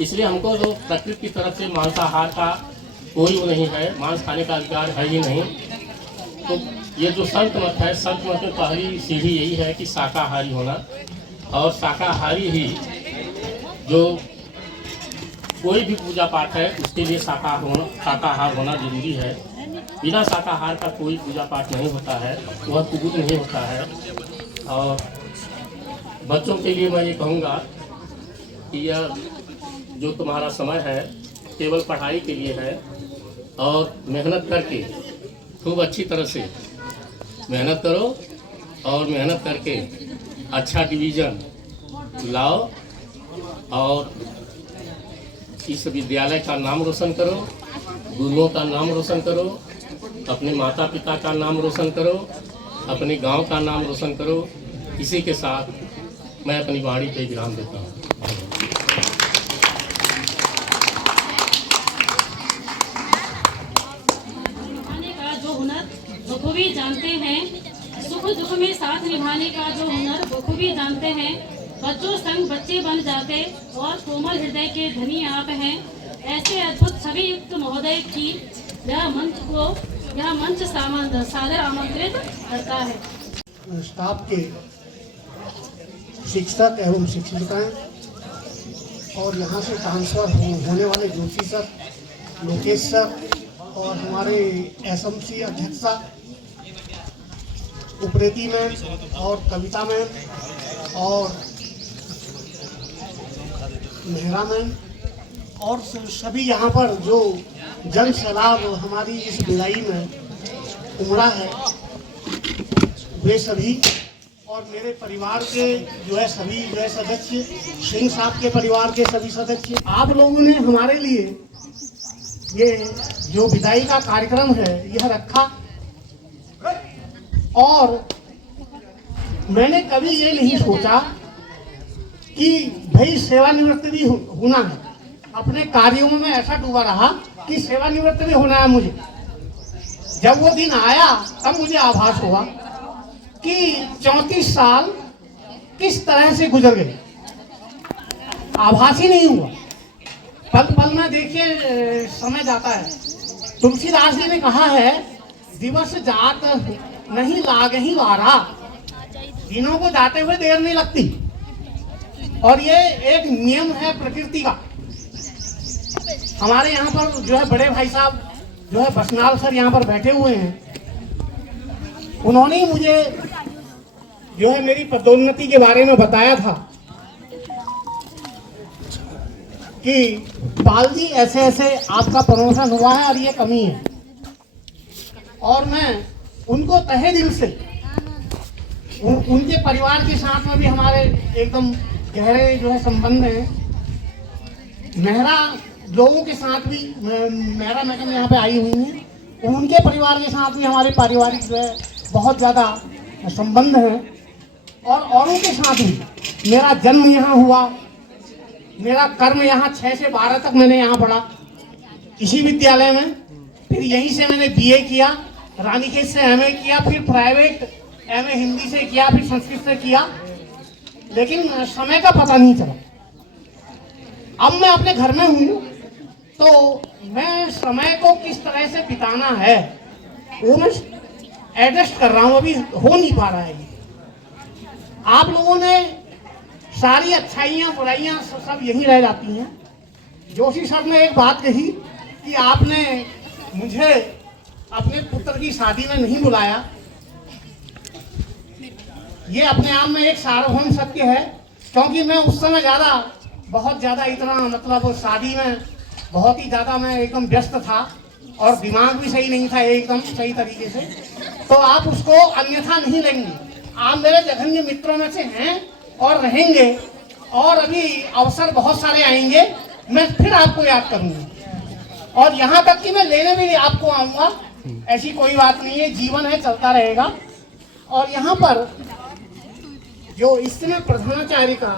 इसलिए हमको जो प्रकृति की तरफ से मांसाहार का कोई वो नहीं है, मांस खाने का अधिकार है ही नहीं। तो ये जो संत मत है, संत मत में पहली सीढ़ी यही है कि शाकाहारी होना, और शाकाहारी ही जो कोई भी पूजा पाठ है उसके लिए शाकाहार होना जरूरी है। बिना शाकाहार का कोई पूजा पाठ नहीं होता है, वह कबूल नहीं होता है। और बच्चों के लिए मैं ये कहूँगा कि यह जो तुम्हारा समय है केवल पढ़ाई के लिए है, और मेहनत करके खूब अच्छी तरह से मेहनत करो, और मेहनत करके अच्छा डिवीजन लाओ और इस विद्यालय का नाम रोशन करो, गुरुओं का नाम रोशन करो, अपने माता पिता का नाम रोशन करो, अपने गांव का नाम रोशन करो। इसी के साथ मैं अपनी वाणी पे विराम देता हूँ। निभाने का जो हुनर बखूबी जानते हैं, सुख दुख में साथ निभाने का जो हुनर बखूबी जानते हैं। बच्चों संग बच्चे बन जाते और कोमल हृदय के धनी आप हैं। ऐसे अद्भुत छवि युक्त महोदय की यह मंच सादर आमंत्रित करता है। स्टाफ के शिक्षक एवं शिक्षिकाएं और यहाँ से ट्रांसफर होने वाले जोशी सर, लोकेश सर और हमारे एसएमसी अध्यक्षा उप्रेती मैम और कविता मैम और मेहरा मैम और सभी यहाँ पर जो जन सैलाब हमारी इस भिलाई में उमड़ा है, वे सभी और मेरे परिवार के जो है सभी जो है सदस्य, सिंह साहब के परिवार के सभी सदस्य, आप लोगों ने हमारे लिए ये जो विदाई का कार्यक्रम है यह रखा। और मैंने कभी ये नहीं सोचा कि भाई सेवानिवृत्त भी होना है। अपने कार्यों में ऐसा डूबा रहा कि सेवानिवृत्त भी होना है मुझे। जब वो दिन आया तब मुझे आभास हुआ कि 34 साल किस तरह से गुजर गए, आभास ही नहीं हुआ। पल पल में देखिए समय जाता है। तुलसीदास जी ने कहा है, दिवस जात नहीं लाग ही वारा, दिनों को जाते हुए देर नहीं लगती। और ये एक नियम है प्रकृति का। हमारे यहाँ पर जो है बड़े भाई साहब जो है बसनाल सर यहाँ पर बैठे हुए हैं, उन्होंने ही मुझे जो है मेरी पदोन्नति के बारे में बताया था कि पाल जी ऐसे ऐसे आपका प्रमोशन हुआ है और ये कमी है। और मैं उनको तहे दिल से उनके परिवार के साथ में भी हमारे एकदम गहरे जो है संबंध हैं। मेहरा लोगों के साथ भी, मेहरा मैडम यहाँ पे आई हुई हैं, उनके परिवार के साथ भी हमारे पारिवारिक जो है बहुत ज़्यादा संबंध हैं। और औरों के साथ भी मेरा जन्म यहाँ हुआ, मेरा कर्म यहाँ 6 से 12 तक मैंने यहाँ पढ़ा इसी विद्यालय में। फिर यहीं से मैंने बीए किया, रानीखेत से एमए किया, फिर प्राइवेट एमए हिंदी से किया, फिर संस्कृत से किया। लेकिन समय का पता नहीं चला। अब मैं अपने घर में हूँ तो मैं समय को किस तरह से बिताना है वो मैं एडजस्ट कर रहा हूँ, अभी हो नहीं पा रहा है। आप लोगों ने सारी अच्छाइयाँ बुराइयाँ सब यहीं रह जाती हैं। जोशी साहब ने एक बात कही कि आपने मुझे अपने पुत्र की शादी में नहीं बुलाया। ये अपने आप में एक सार्वभौम सत्य है, क्योंकि मैं उस समय बहुत ज़्यादा इतना मतलब शादी में बहुत ही ज़्यादा मैं एकदम व्यस्त था और दिमाग भी सही नहीं था एकदम सही तरीके से। तो आप उसको अन्यथा नहीं लेंगे। आप मेरे जघन्य मित्रों में से हैं और रहेंगे, और अभी अवसर बहुत सारे आएंगे, मैं फिर आपको याद करूँगा। और यहाँ तक कि मैं लेने भी आपको आऊँगा, ऐसी कोई बात नहीं है, जीवन है चलता रहेगा। और यहाँ पर जो इस समय प्रधानाचार्य का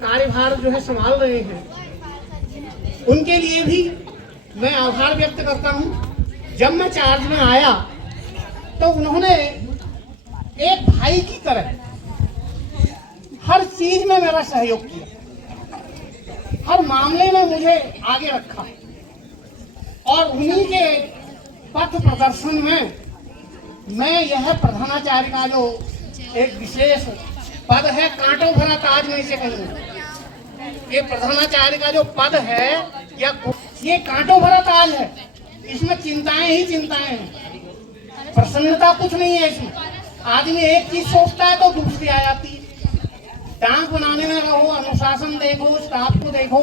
कार्यभार जो है संभाल रहे हैं, उनके लिए भी मैं आभार व्यक्त करता हूँ। जब मैं चार्ज में आया तो उन्होंने एक भाई की तरह हर चीज में मेरा सहयोग किया, हर मामले में मुझे आगे रखा। और उन्हीं के पथ प्रदर्शन में मैं यह प्रधानाचार्य का जो एक विशेष पद है, कांटों भरा ताज में इसे कहूँगा। ये प्रधानाचार्य का जो पद है या ये कांटों भरा ताज है, इसमें चिंताएं ही चिंताएं हैं, प्रसन्नता कुछ नहीं है इसमें। आदमी एक चीज सोचता है तो दूसरी आ जाती है। टांग बनाने में रहो, अनुशासन देखो, स्टाफ को देखो,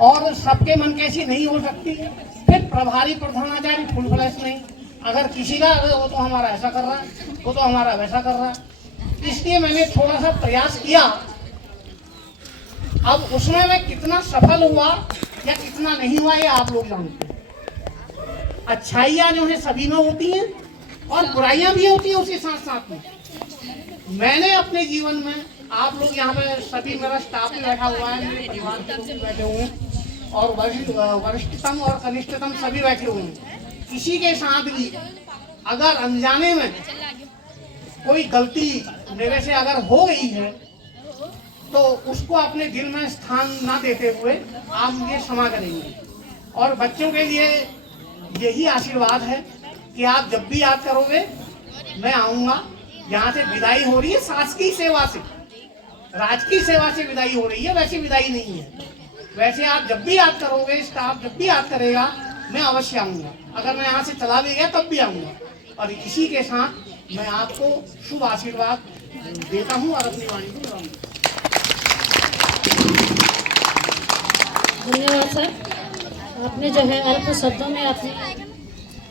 और सबके मन कैसी नहीं हो सकती। फिर प्रभारी प्रधानाचार्य फुल फ्लैश नहीं, अगर किसी का वो तो हमारा ऐसा कर रहा है, वो तो हमारा वैसा कर रहा है। इसलिए मैंने थोड़ा सा प्रयास किया। अब उसमें मैं कितना सफल हुआ या कितना नहीं हुआ ये आप लोग जानते हैं। अच्छाइयाँ जो है सभी में होती हैं और बुराइयां भी होती हैं उसके साथ साथ में। मैंने अपने जीवन में, आप लोग यहाँ पे सभी, मेरा स्टाफ भी बैठा हुआ है, मेरे परिवार के लोग भी बैठे हुए हैं और वरिष्ठतम और कनिष्ठतम सभी बैठे हुए हैं। किसी के साथ भी अगर अनजाने में कोई गलती मेरे से अगर हो गई है तो उसको अपने दिल में स्थान ना देते हुए आप मुझे क्षमा करेंगे। और बच्चों के लिए यही आशीर्वाद है कि आप जब भी याद करोगे मैं आऊँगा। यहाँ से विदाई हो रही है शासकीय सेवा से, राजकीय सेवा से विदाई हो रही है, वैसे विदाई नहीं है। वैसे आप जब भी याद करोगे, स्टाफ जब भी याद करेगा, मैं अवश्य आऊँगा। अगर मैं यहाँ से चला भी गया तब भी आऊँगा। और इसी के साथ मैं आपको शुभ आशीर्वाद देता हूँ और अपनी वाणी को विराम। धन्यवाद सर, आपने जो है अल्प शब्दों में अपने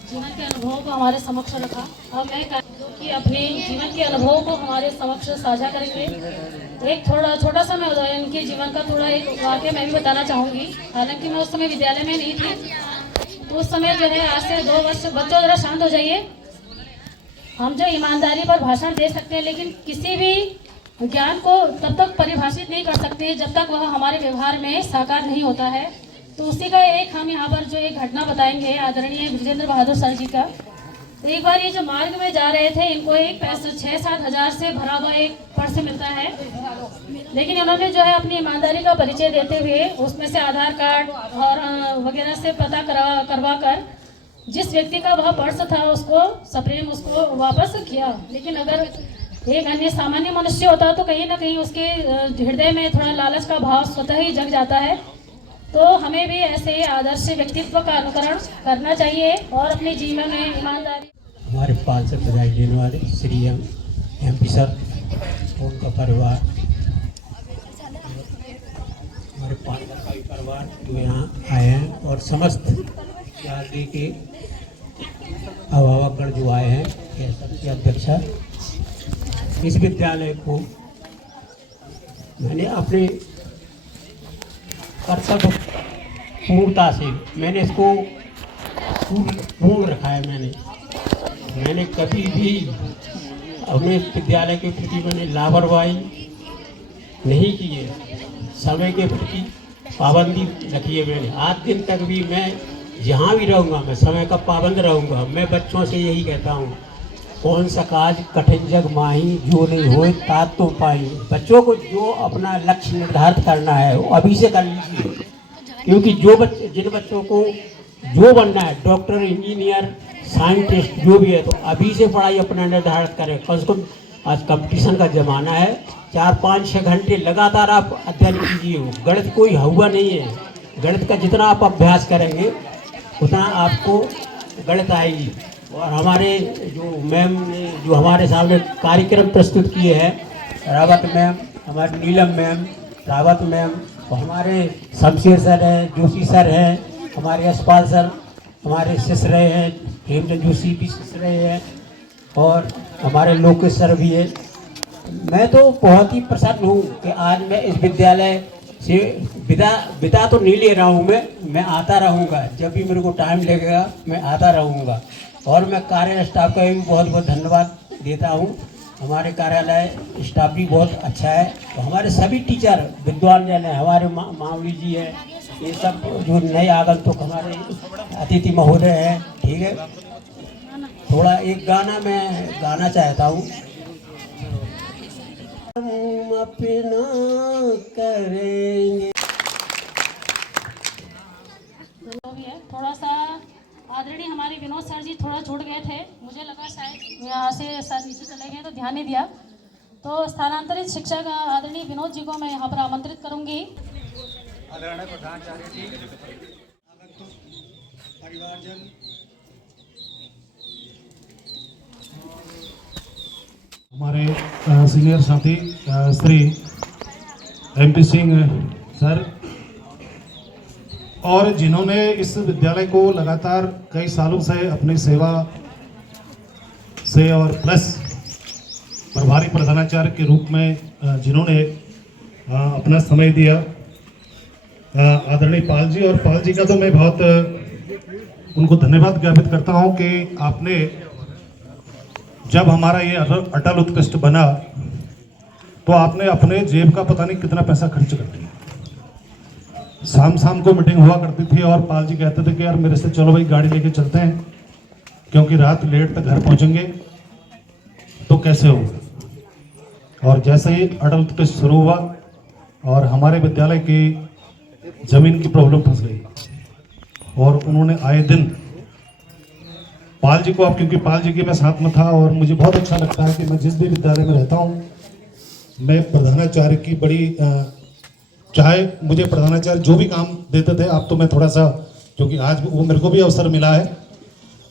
जीवन के अनुभवों को हमारे समक्ष रखा। अब मैं कि अपने जीवन के अनुभवों को हमारे समक्ष साझा करेंगे। एक छोटा सा मैं उनके जीवन का थोड़ा एक वाक्य मैं भी बताना चाहूँगी। हालांकि मैं उस समय विद्यालय में नहीं थी, तो उस समय जो है आज से 2 वर्ष, बच्चों जरा शांत हो जाइए। हम जो ईमानदारी पर भाषण दे सकते हैं, लेकिन किसी भी ज्ञान को तब तक परिभाषित नहीं कर सकते जब तक वह हमारे व्यवहार में साकार नहीं होता है। तो उसी का एक हम यहाँ पर जो एक घटना बताएंगे आदरणीय विजेंद्र बहादुर सर जी का। तो एक बार ये जो मार्ग में जा रहे थे, इनको एक 6-7 हज़ार से भरा हुआ एक पर्स मिलता है, लेकिन इन्होंने जो है अपनी ईमानदारी का परिचय देते हुए उसमें से आधार कार्ड और वगैरह से पता करवा कर जिस व्यक्ति का वह पर्स था उसको सप्रेम उसको वापस किया। लेकिन अगर एक अन्य सामान्य मनुष्य होता तो कहीं ना कहीं उसके हृदय में थोड़ा लालच का भाव स्वतः ही जग जाता है। तो हमें भी ऐसे आदर्श व्यक्तित्व का अनुकरण करना चाहिए और अपने जीवन में ईमानदारी। हमारे पाल से बधाई देने वाले श्री MP सर, उनका परिवार, हमारे पाल का परिवार जो यहाँ आए हैं और समस्त विद्यालय के अभिभावकगण जो आए हैं, यह सबसे अध्यक्षा। इस विद्यालय को मैंने अपने कर्तव्य पूर्णता से मैंने इसको पूर्ण रखा है। मैंने कभी भी अपने विद्यालय के प्रति मैंने लापरवाही नहीं की है। समय के प्रति पाबंदी रखी है मैंने। आज दिन तक भी मैं जहाँ भी रहूँगा मैं समय का पाबंद रहूँगा। मैं बच्चों से यही कहता हूँ, कौन सा काज कठिन जग माही, जो नहीं होए तात तो पाई। बच्चों को जो अपना लक्ष्य निर्धारित करना है वो अभी से कर लीजिए, क्योंकि जिन बच्चों को जो बनना है, डॉक्टर, इंजीनियर, साइंटिस्ट जो भी है, तो अभी से पढ़ाई अपना निर्धारित करें। कम से कम आज कंपटीशन का ज़माना है, 4-5-6 घंटे लगातार आप अध्ययन कीजिए। गणित कोई हुआ नहीं है। गणित का जितना आप अभ्यास करेंगे उतना आपको गणित आएगी। और हमारे जो मैम ने जो हमारे सामने कार्यक्रम प्रस्तुत किए हैं, रावत मैम, हमारे नीलम मैम, रावत मैम, और हमारे शमशेर सर हैं, जोशी सर हैं, हमारे यशपाल सर, हमारे शिष रहे हैं, हेमचंद जोशी भी शिष रहे हैं, और हमारे लोकेश सर भी है। मैं तो बहुत ही प्रसन्न हूँ कि आज मैं इस विद्यालय से विदा तो नहीं ले रहा हूँ। मैं आता रहूँगा, जब भी मेरे को टाइम लगेगा मैं आता रहूँगा। और मैं कार्य स्टाफ का भी बहुत बहुत धन्यवाद देता हूँ। हमारे कार्यालय स्टाफ भी बहुत अच्छा है। तो हमारे सभी टीचर विद्वान जन है, हमारे मावली जी है, ये सब जो नए आगंतुक हमारे अतिथि महोदय हैं। ठीक है, थोड़ा एक गाना मैं गाना चाहता हूँ। हम अपना करेंगे। थोड़ा सा आदरणीय हमारे विनोद सर जी थोड़ा छूट गए थे, मुझे लगा शायद यहाँ से सर नीचे चले गए तो ध्यान नहीं दिया। तो स्थानांतरित शिक्षक आदरणीय विनोद जी को मैं यहाँ पर आमंत्रित करूँगी। आदरणीय प्रधानाचार्य जी, परिवारजन, हमारे सीनियर साथी श्री MP सिंह सर, और जिन्होंने इस विद्यालय को लगातार कई सालों से अपनी सेवा से और प्लस प्रभारी प्रधानाचार्य के रूप में जिन्होंने अपना समय दिया, आदरणीय पाल जी। और पाल जी का तो मैं बहुत उनको धन्यवाद ज्ञापित करता हूं कि आपने जब हमारा ये अटल उत्कृष्ट बना तो आपने अपने जेब का पता नहीं कितना पैसा खर्च कर दिया। शाम शाम को मीटिंग हुआ करती थी और पाल जी कहते थे कि यार मेरे से चलो भाई गाड़ी लेके चलते हैं, क्योंकि रात लेट तक घर पहुंचेंगे तो कैसे होगा। और जैसे ही अटल उत्कृष्ट शुरू हुआ और हमारे विद्यालय की जमीन की प्रॉब्लम फंस गई और उन्होंने आए दिन पाल जी को, अब क्योंकि पाल जी के मैं साथ में था और मुझे बहुत अच्छा लगता है कि मैं जिस भी विद्यालय में रहता हूँ मैं प्रधानाचार्य की बड़ी चाहे मुझे प्रधानाचार्य जो भी काम देते थे, अब तो मैं थोड़ा सा, क्योंकि आज वो मेरे को भी अवसर मिला है,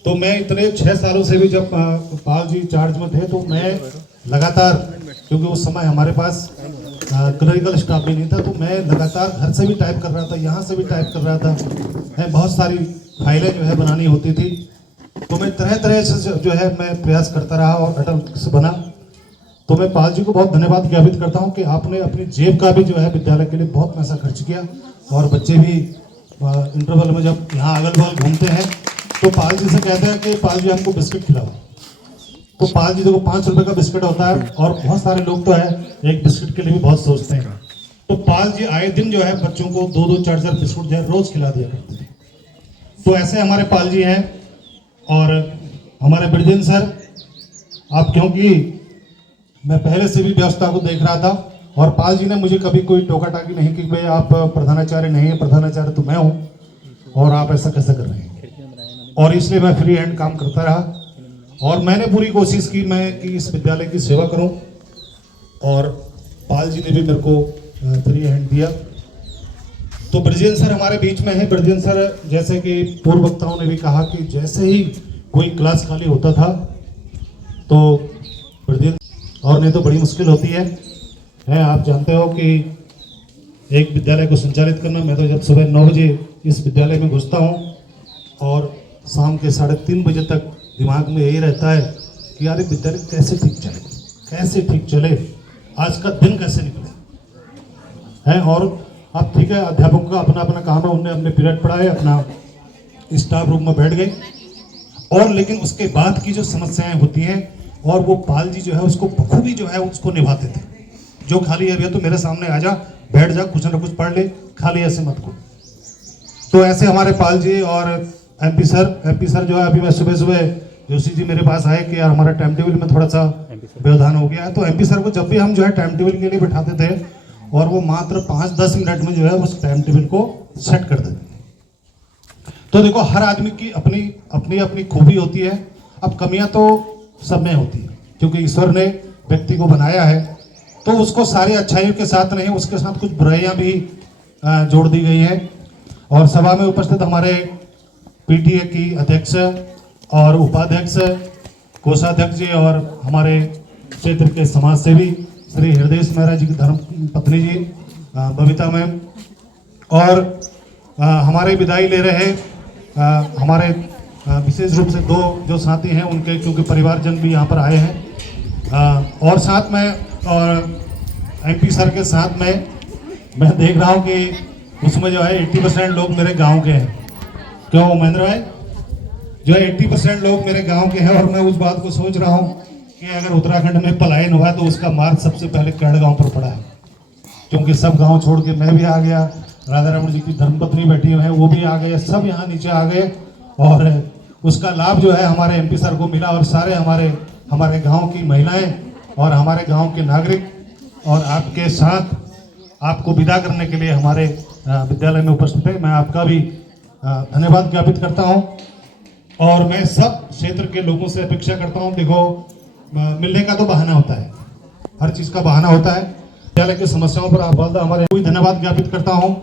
तो मैं इतने 6 सालों से भी जब पाल जी चार्ज में थे तो मैं लगातार, क्योंकि उस समय हमारे पास क्लरिकल स्टाफ भी नहीं था, तो मैं लगातार घर से भी टाइप कर रहा था, यहाँ से भी टाइप कर रहा था। मैं बहुत सारी फाइलें जो है बनानी होती थी, तो मैं तरह तरह से जो है मैं प्रयास करता रहा और अटल से बना। तो मैं पाल जी को बहुत धन्यवाद ज्ञापित करता हूं कि आपने अपनी जेब का भी जो है विद्यालय के लिए बहुत पैसा खर्च किया। और बच्चे भी इंटरवल में जब यहाँ अगल बगल घूमते हैं तो पाल जी से कहते हैं कि पाल जी हमको बिस्किट खिलाओ, तो पाल जी देखो 5 रुपए का बिस्किट होता है और बहुत सारे लोग तो है एक बिस्किट के लिए भी बहुत सोचते हैं, तो पाल जी आए दिन जो है बच्चों को 2-2 4-4 बिस्कुट जो है रोज खिला दिया करते थे। तो ऐसे हमारे पाल जी हैं। और हमारे ब्रजेंद्र सर, आप, क्योंकि मैं पहले से भी व्यवस्था को देख रहा था और पाल जी ने मुझे कभी कोई टोका टाकी नहीं कि भाई आप प्रधानाचार्य नहीं है, प्रधानाचार्य तो मैं हूँ और आप ऐसा कैसे कर रहे हैं, और इसलिए मैं फ्री हैंड काम करता रहा और मैंने पूरी कोशिश की मैं कि इस विद्यालय की सेवा करूं, और पाल जी ने भी मेरे को फ्री हैंड दिया। तो ब्रजेंद्र सर हमारे बीच में है। ब्रजेंद्र सर, जैसे कि पूर्व वक्ताओं ने भी कहा कि जैसे ही कोई क्लास खाली होता था तो ब्रजेंद्र, और नहीं तो बड़ी मुश्किल होती है। आप जानते हो कि एक विद्यालय को संचालित करना, मैं तो जब सुबह 9 बजे इस विद्यालय में घुसता हूँ और शाम के 3:30 बजे तक दिमाग में यही रहता है कि यार विद्यालय कैसे ठीक चले, कैसे ठीक चले, आज का दिन कैसे निकले है। और अब ठीक है, अध्यापकों का अपना अपना काम है, उनने अपने पीरियड पढ़ाए, अपना स्टाफ रूम में बैठ गए, और लेकिन उसके बाद की जो समस्याएं होती हैं और वो पाल जी जो है उसको बखूबी जो है उसको निभाते थे। जो खाली है भैया तो मेरे सामने आ जा, बैठ जा, कुछ ना कुछ पढ़ ले, खाली ऐसे मत को। तो ऐसे हमारे पाल जी और एमपी सर जो है, अभी मैं सुबह सुबह जोशी जी मेरे पास आए कि यार हमारा टाइम टेबल में थोड़ा सा व्यवधान हो गया है, तो एमपी सर को जब भी हम जो है टाइम टेबल के लिए बिठाते थे और वो मात्र 5-10 मिनट में जो है उस टाइम टेबल को सेट कर देते। तो देखो, हर आदमी की अपनी अपनी अपनी खूबी होती है। अब कमियां तो सब में होती है, क्योंकि ईश्वर ने व्यक्ति को बनाया है, तो उसको सारी अच्छाइयों के साथ नहीं, उसके साथ कुछ बुराइयां भी जोड़ दी गई हैं। और सभा में उपस्थित हमारे पीटीए की अध्यक्ष और उपाध्यक्ष, कोषाध्यक्ष जी, और हमारे क्षेत्र के समाज सेवी श्री हृदय मेहरा जी की धर्म पत्नी जी बबीता मैम, और हमारे विदाई ले रहे हमारे विशेष रूप से 2 जो साथी हैं उनके, क्योंकि परिवारजन भी यहाँ पर आए हैं, और साथ में और एमपी सर के साथ में मैं देख रहा हूँ कि उसमें जो है 80% लोग मेरे गांव के हैं। क्यों महेंद्र भाई, जो है 80% लोग मेरे गांव के हैं, और मैं उस बात को सोच रहा हूँ कि अगर उत्तराखंड में पलायन हुआ तो उसका मार्ग सबसे पहले कर्ण गाँव पर पड़ा है, क्योंकि सब गाँव छोड़ के मैं भी आ गया, राधा रमन जी की धर्मपत्नी बैठी हुई है वो भी आ गए, सब यहाँ नीचे आ गए, और उसका लाभ जो है हमारे एमपी सर को मिला, और सारे हमारे गांव की महिलाएं और हमारे गांव के नागरिक और आपके साथ आपको विदा करने के लिए हमारे विद्यालय में उपस्थित है। मैं आपका भी धन्यवाद ज्ञापित करता हूं, और मैं सब क्षेत्र के लोगों से अपेक्षा करता हूं। देखो, मिलने का तो बहाना होता है, हर चीज का बहाना होता है। विद्यालय की समस्याओं पर आप हमारे कोई धन्यवाद ज्ञापित करता हूं।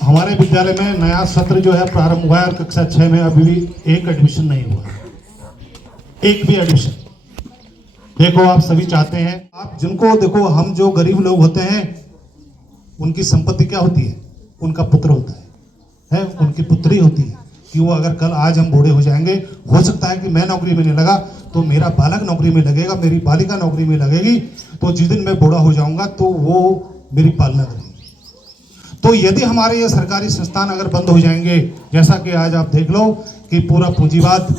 हमारे विद्यालय में नया सत्र जो है प्रारंभ हुआ है, और कक्षा 6 में अभी भी एक एडमिशन नहीं हुआ, एक भी एडमिशन। देखो, आप सभी चाहते हैं, आप जिनको देखो, हम जो गरीब लोग होते हैं उनकी संपत्ति क्या होती है, उनका पुत्र होता है, उनकी पुत्री होती है। कि वो अगर कल आज हम बूढ़े हो जाएंगे, हो सकता है कि मैं नौकरी में नहीं लगा तो मेरा बालक नौकरी में लगेगा, मेरी बालिका नौकरी में लगेगी, तो जिस दिन मैं बूढ़ा हो जाऊंगा तो वो मेरी पालना करेगी। तो यदि हमारे ये सरकारी संस्थान अगर बंद हो जाएंगे, जैसा कि आज आप देख लो कि पूरा पूंजीवाद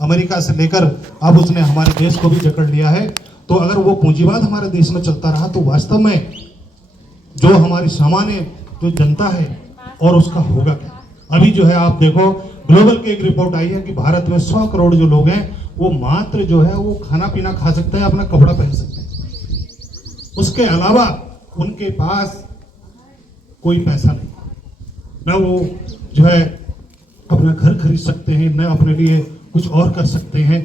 अमेरिका से लेकर अब उसने हमारे देश को भी जकड़ लिया है, तो अगर वो पूंजीवाद हमारे देश में चलता रहा तो वास्तव में जो हमारी सामान्य जो जनता है और उसका होगा क्या। अभी जो है आप देखो, ग्लोबल की एक रिपोर्ट आई है कि भारत में 100 करोड़ जो लोग हैं वो मात्र जो है वो खाना पीना खा सकते हैं, अपना कपड़ा पहन सकते हैं, उसके अलावा उनके पास कोई पैसा नहीं, न वो जो है अपना घर खरीद सकते हैं, न अपने लिए कुछ और कर सकते हैं।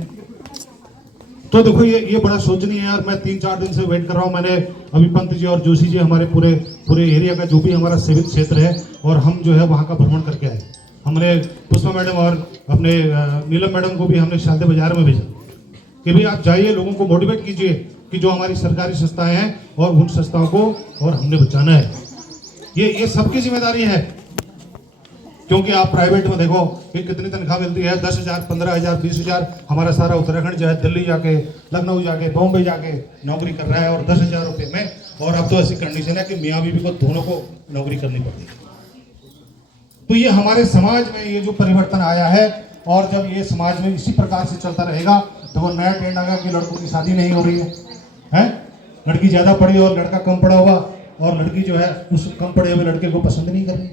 तो देखो ये बड़ा सोचनीय है यार। मैं 3-4 दिन से वेट कर रहा हूँ। मैंने अभी पंत जी और जोशी जी हमारे पूरे एरिया का जो भी हमारा सेवित क्षेत्र है और हम जो है वहाँ का भ्रमण करके आए। हमने पुष्पा मैडम और अपने नीलम मैडम को भी हमने शालदे बाजार में भेजा कि भाई आप जाइए, लोगों को मोटिवेट कीजिए कि जो हमारी सरकारी संस्थाएं हैं और उन संस्थाओं को और हमने बचाना है। ये सबकी जिम्मेदारी है, क्योंकि आप प्राइवेट में देखो कि कितनी तनख्वाह मिलती है, 10,000, 15,000, 20,000। हमारा सारा उत्तराखंड जो है दिल्ली जाके, लखनऊ जाके, बॉम्बे जाके नौकरी कर रहा है और 10,000 रुपये में। और अब तो ऐसी कंडीशन है कि मियाँ बीवी को दोनों को नौकरी करनी पड़ती है। तो ये हमारे समाज में ये जो परिवर्तन आया है, और जब ये समाज में इसी प्रकार से चलता रहेगा तो वो नया ट्रेंड आ गया कि लड़कों की शादी नहीं हो रही है, लड़की ज़्यादा पढ़ी और लड़का कम पढ़ा हुआ, और लड़की जो है उस कम पढ़े हुए लड़के को पसंद नहीं कर रही,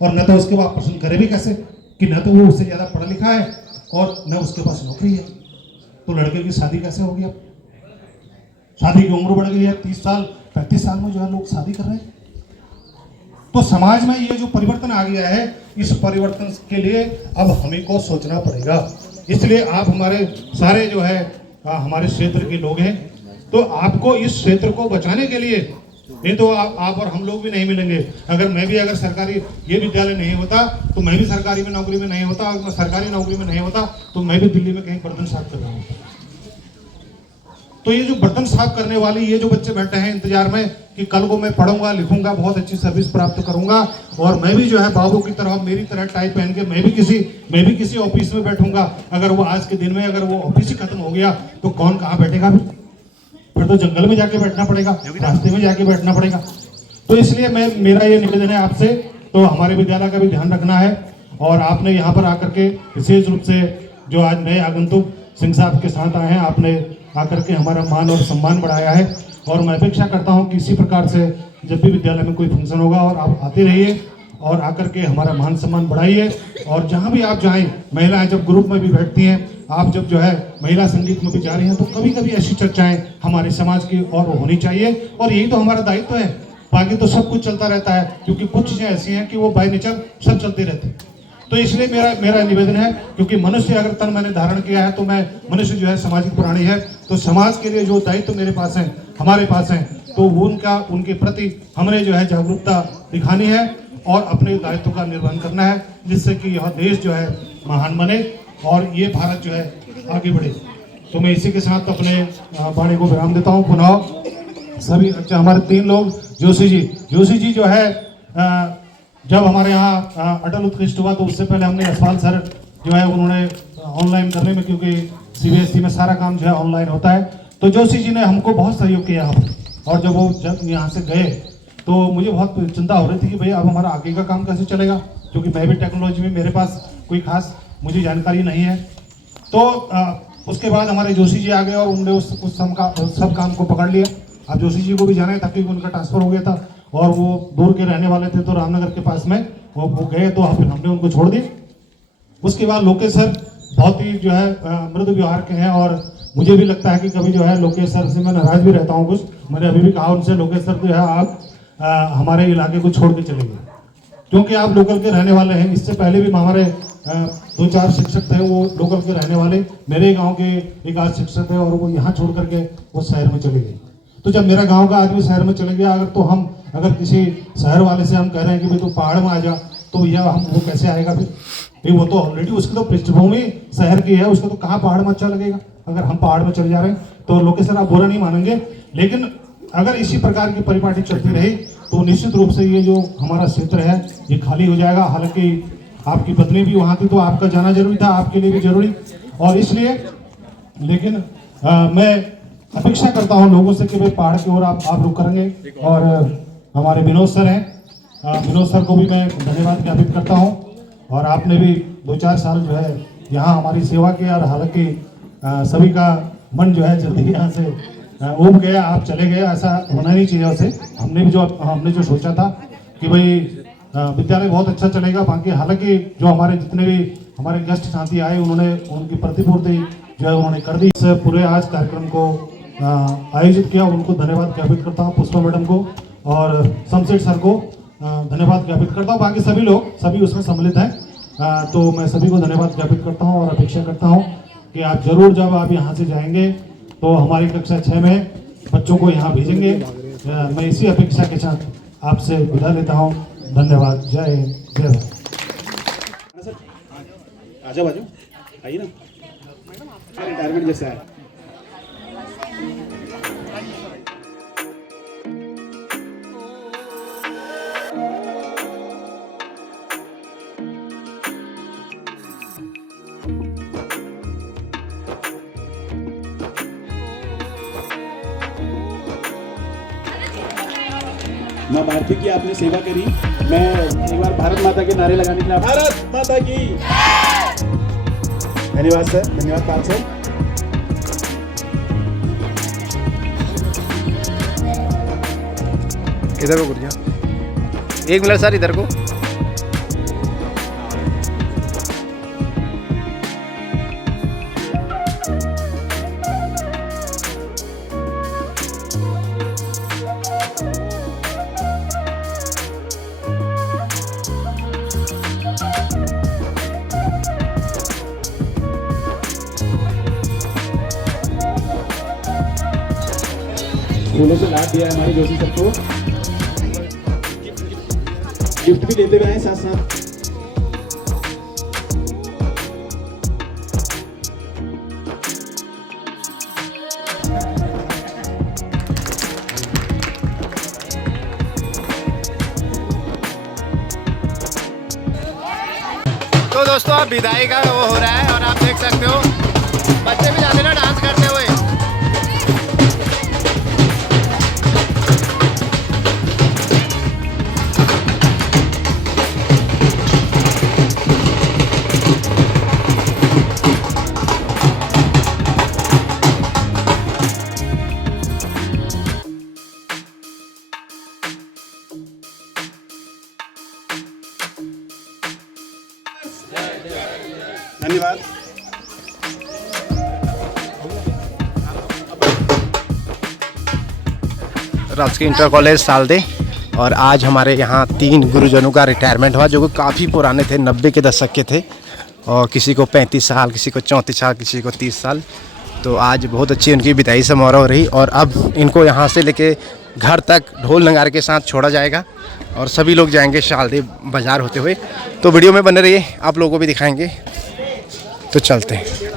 और न तो उसके बाद पसंद करे भी कैसे कि न तो वो उससे ज़्यादा पढ़ा लिखा है और न उसके पास नौकरी है, तो लड़के की शादी कैसे होगी। अब शादी की उम्र बढ़ गई है, 30 साल 35 साल में जो है लोग शादी कर रहे हैं। तो समाज में ये जो परिवर्तन आ गया है, इस परिवर्तन के लिए अब हमें को सोचना पड़ेगा। इसलिए आप हमारे सारे जो है हमारे क्षेत्र के लोग हैं, तो आपको इस क्षेत्र को बचाने के लिए, नहीं तो आप और हम लोग भी नहीं मिलेंगे। अगर सरकारी ये विद्यालय नहीं होता तो मैं भी सरकारी में नौकरी में नहीं होता, अगर मैं सरकारी नौकरी में नहीं होता तो मैं भी दिल्ली में कहीं बर्तन साफ कर रहा हूँ। तो ये जो बर्तन साफ करने वाली ये जो बच्चे बैठे हैं इंतजार में कि कल को मैं पढ़ूंगा, लिखूंगा, बहुत अच्छी सर्विस प्राप्त करूंगा और मैं भी जो है बाबू की तरह, मेरी तरह टाई पहन के मैं भी किसी ऑफिस में बैठूंगा। अगर वो आज के दिन में अगर वो ऑफिस ही खत्म हो गया तो कौन कहाँ बैठेगा? फिर तो जंगल में जाके बैठना पड़ेगा, रास्ते में जाके बैठना पड़ेगा। तो इसलिए मेरा ये निवेदन है आपसे, तो हमारे विद्यालय का भी ध्यान रखना है। और आपने यहाँ पर आकर के विशेष रूप से जो आज नए आगंतुक सिंह साहब के साथ आए हैं, आपने आकर के हमारा मान और सम्मान बढ़ाया है। और मैं अपेक्षा करता हूँ कि इसी प्रकार से जब भी विद्यालय में कोई फंक्शन होगा और आप आते रहिए और आकर के हमारा मान सम्मान बढ़ाइए। और जहाँ भी आप जाएं, महिलाएं जब ग्रुप में भी बैठती हैं, आप जब जो है महिला संगीत में भी जा रही हैं, तो कभी कभी ऐसी चर्चाएं हमारे समाज की और होनी चाहिए। और यही तो हमारा दायित्व है। बाकी तो सब कुछ चलता रहता है, क्योंकि कुछ चीज़ें ऐसी हैं कि वो बाय नेचर सब चलते रहते हैं। तो इसलिए मेरा निवेदन है, क्योंकि मनुष्य अगर तन मैंने धारण किया है तो मैं मनुष्य जो है सामाजिक प्राणी है, तो समाज के लिए जो दायित्व मेरे पास है, हमारे पास है, तो उनके प्रति हमने जो है जागरूकता दिखानी है और अपने दायित्व का निर्वहन करना है, जिससे कि यह देश जो है महान बने और ये भारत जो है आगे बढ़े। तो मैं इसी के साथ अपने वाणी को विराम देता हूँ। पुनः सभी हमारे 3 लोग, जोशी जी जो है जब हमारे यहाँ अटल उत्कृष्ट हुआ तो उससे पहले हमने यशपाल सर जो है उन्होंने ऑनलाइन करने में, क्योंकि CBSE में सारा काम जो है ऑनलाइन होता है, तो जोशी जी ने हमको बहुत सहयोग किया यहाँ पर। और जब यहाँ से गए तो मुझे बहुत चिंता हो रही थी कि भैया अब हमारा आगे का काम कैसे चलेगा, क्योंकि मैं भी टेक्नोलॉजी में मेरे पास कोई खास मुझे जानकारी नहीं है। तो उसके बाद हमारे जोशी जी आ गए और उन्होंने सब काम को पकड़ लिया। अब जोशी जी को भी जाना था क्योंकि उनका ट्रांसफर हो गया था और वो दूर के रहने वाले थे, तो रामनगर के पास में वो गए, तो फिर हमने उनको छोड़ दिया। उसके बाद लोकेश सर बहुत ही जो है मृदु व्यवहार के हैं और मुझे भी लगता है कि कभी जो है लोकेश सर से मैं नाराज भी रहता हूँ कुछ। मैंने अभी भी कहा उनसे, लोकेश सर जो है आप हमारे इलाके को छोड़ के चले गए, क्योंकि आप लोकल के रहने वाले हैं। इससे पहले भी हमारे 2-4 शिक्षक थे, वो लोकल के रहने वाले मेरे गाँव के एक आध शिक्षक थे और वो यहाँ छोड़ करके वो शहर में चले गए। तो जब मेरा गांव का आदमी शहर में चले गया, अगर किसी शहर वाले से हम कह रहे हैं कि भाई तू पहाड़ में आ जा, तो भैया वो कैसे आएगा? फिर वो तो ऑलरेडी उसकी तो पृष्ठभूमि शहर की है, उसको तो कहाँ पहाड़ में अच्छा लगेगा अगर हम पहाड़ में चले जा रहे हैं। तो लोकेश सर आप बुरा नहीं मानेंगे, लेकिन अगर इसी प्रकार की परिपाटी चलती रही तो निश्चित रूप से ये जो हमारा क्षेत्र है ये खाली हो जाएगा। हालांकि आपकी पत्नी भी वहाँ थी तो आपका जाना जरूरी था, आपके लिए भी जरूरी, और इसलिए लेकिन मैं अपेक्षा करता हूँ लोगों से कि भाई पहाड़ की ओर आप रुक करेंगे। और हमारे विनोद सर हैं, विनोद सर को भी मैं धन्यवाद ज्ञापित करता हूँ। और आपने भी 2-4 साल जो है यहाँ हमारी सेवा की, और हालांकि सभी का मन जो है जल्दी यहाँ से उब गया, आप चले गए, ऐसा होना नहीं चाहिए उसे। हमने जो सोचा था कि भाई विद्यालय बहुत अच्छा चलेगा, बाकी हालांकि जो हमारे जितने भी हमारे गेस्ट साथी आए उन्होंने उनकी प्रतिपूर्ति जो है उन्होंने कर दी। इस पूरे आज कार्यक्रम को आयोजित किया, उनको धन्यवाद ज्ञापित करता हूँ। पुष्पा मैडम को और शमशेर सर को धन्यवाद ज्ञापित करता हूँ। बाकी सभी लोग सभी उसमें सम्मिलित हैं, तो मैं सभी को धन्यवाद ज्ञापित करता हूँ और अपेक्षा करता हूँ कि आप जरूर जब आप यहाँ से जाएंगे तो हमारी कक्षा 6 में बच्चों को यहाँ भेजेंगे। मैं इसी अपेक्षा के साथ आपसे विदा लेता हूँ। धन्यवाद। जय हिंद, जय भारत। आजा बाजू आइए ना, रिटायरमेंट जैसा है। माँ भारती की आपने सेवा करी। मैं एक बार भारत माता के नारे लगाने के लिए, भारत माता की। धन्यवाद सर, धन्यवाद पाल सर। इधर को गुरजा, एक मिनट सर, इधर को। फूलों से लाभ दिया है हमारे जोशी सबको, गिफ्ट भी देते हुए हैं साथ साथ। तो दोस्तों अब विदाई का वो हो रहा है और आप देख सकते हो बच्चे भी जाते ना डांस करते हुए। धन्यवाद। राजकीय इंटर कॉलेज सालदे, और आज हमारे यहाँ 3 गुरुजनों का रिटायरमेंट हुआ जो कि काफ़ी पुराने थे, 90 के दशक के थे, और किसी को 35 साल, किसी को 34 साल, किसी को 30 साल। तो आज बहुत अच्छी उनकी विदाई समारोह रही, और अब इनको यहाँ से लेके घर तक ढोल नगारे के साथ छोड़ा जाएगा और सभी लोग जाएंगे शालदे बाज़ार होते हुए। तो वीडियो में बने रहिए, आप लोगों को भी दिखाएंगे। तो चलते हैं।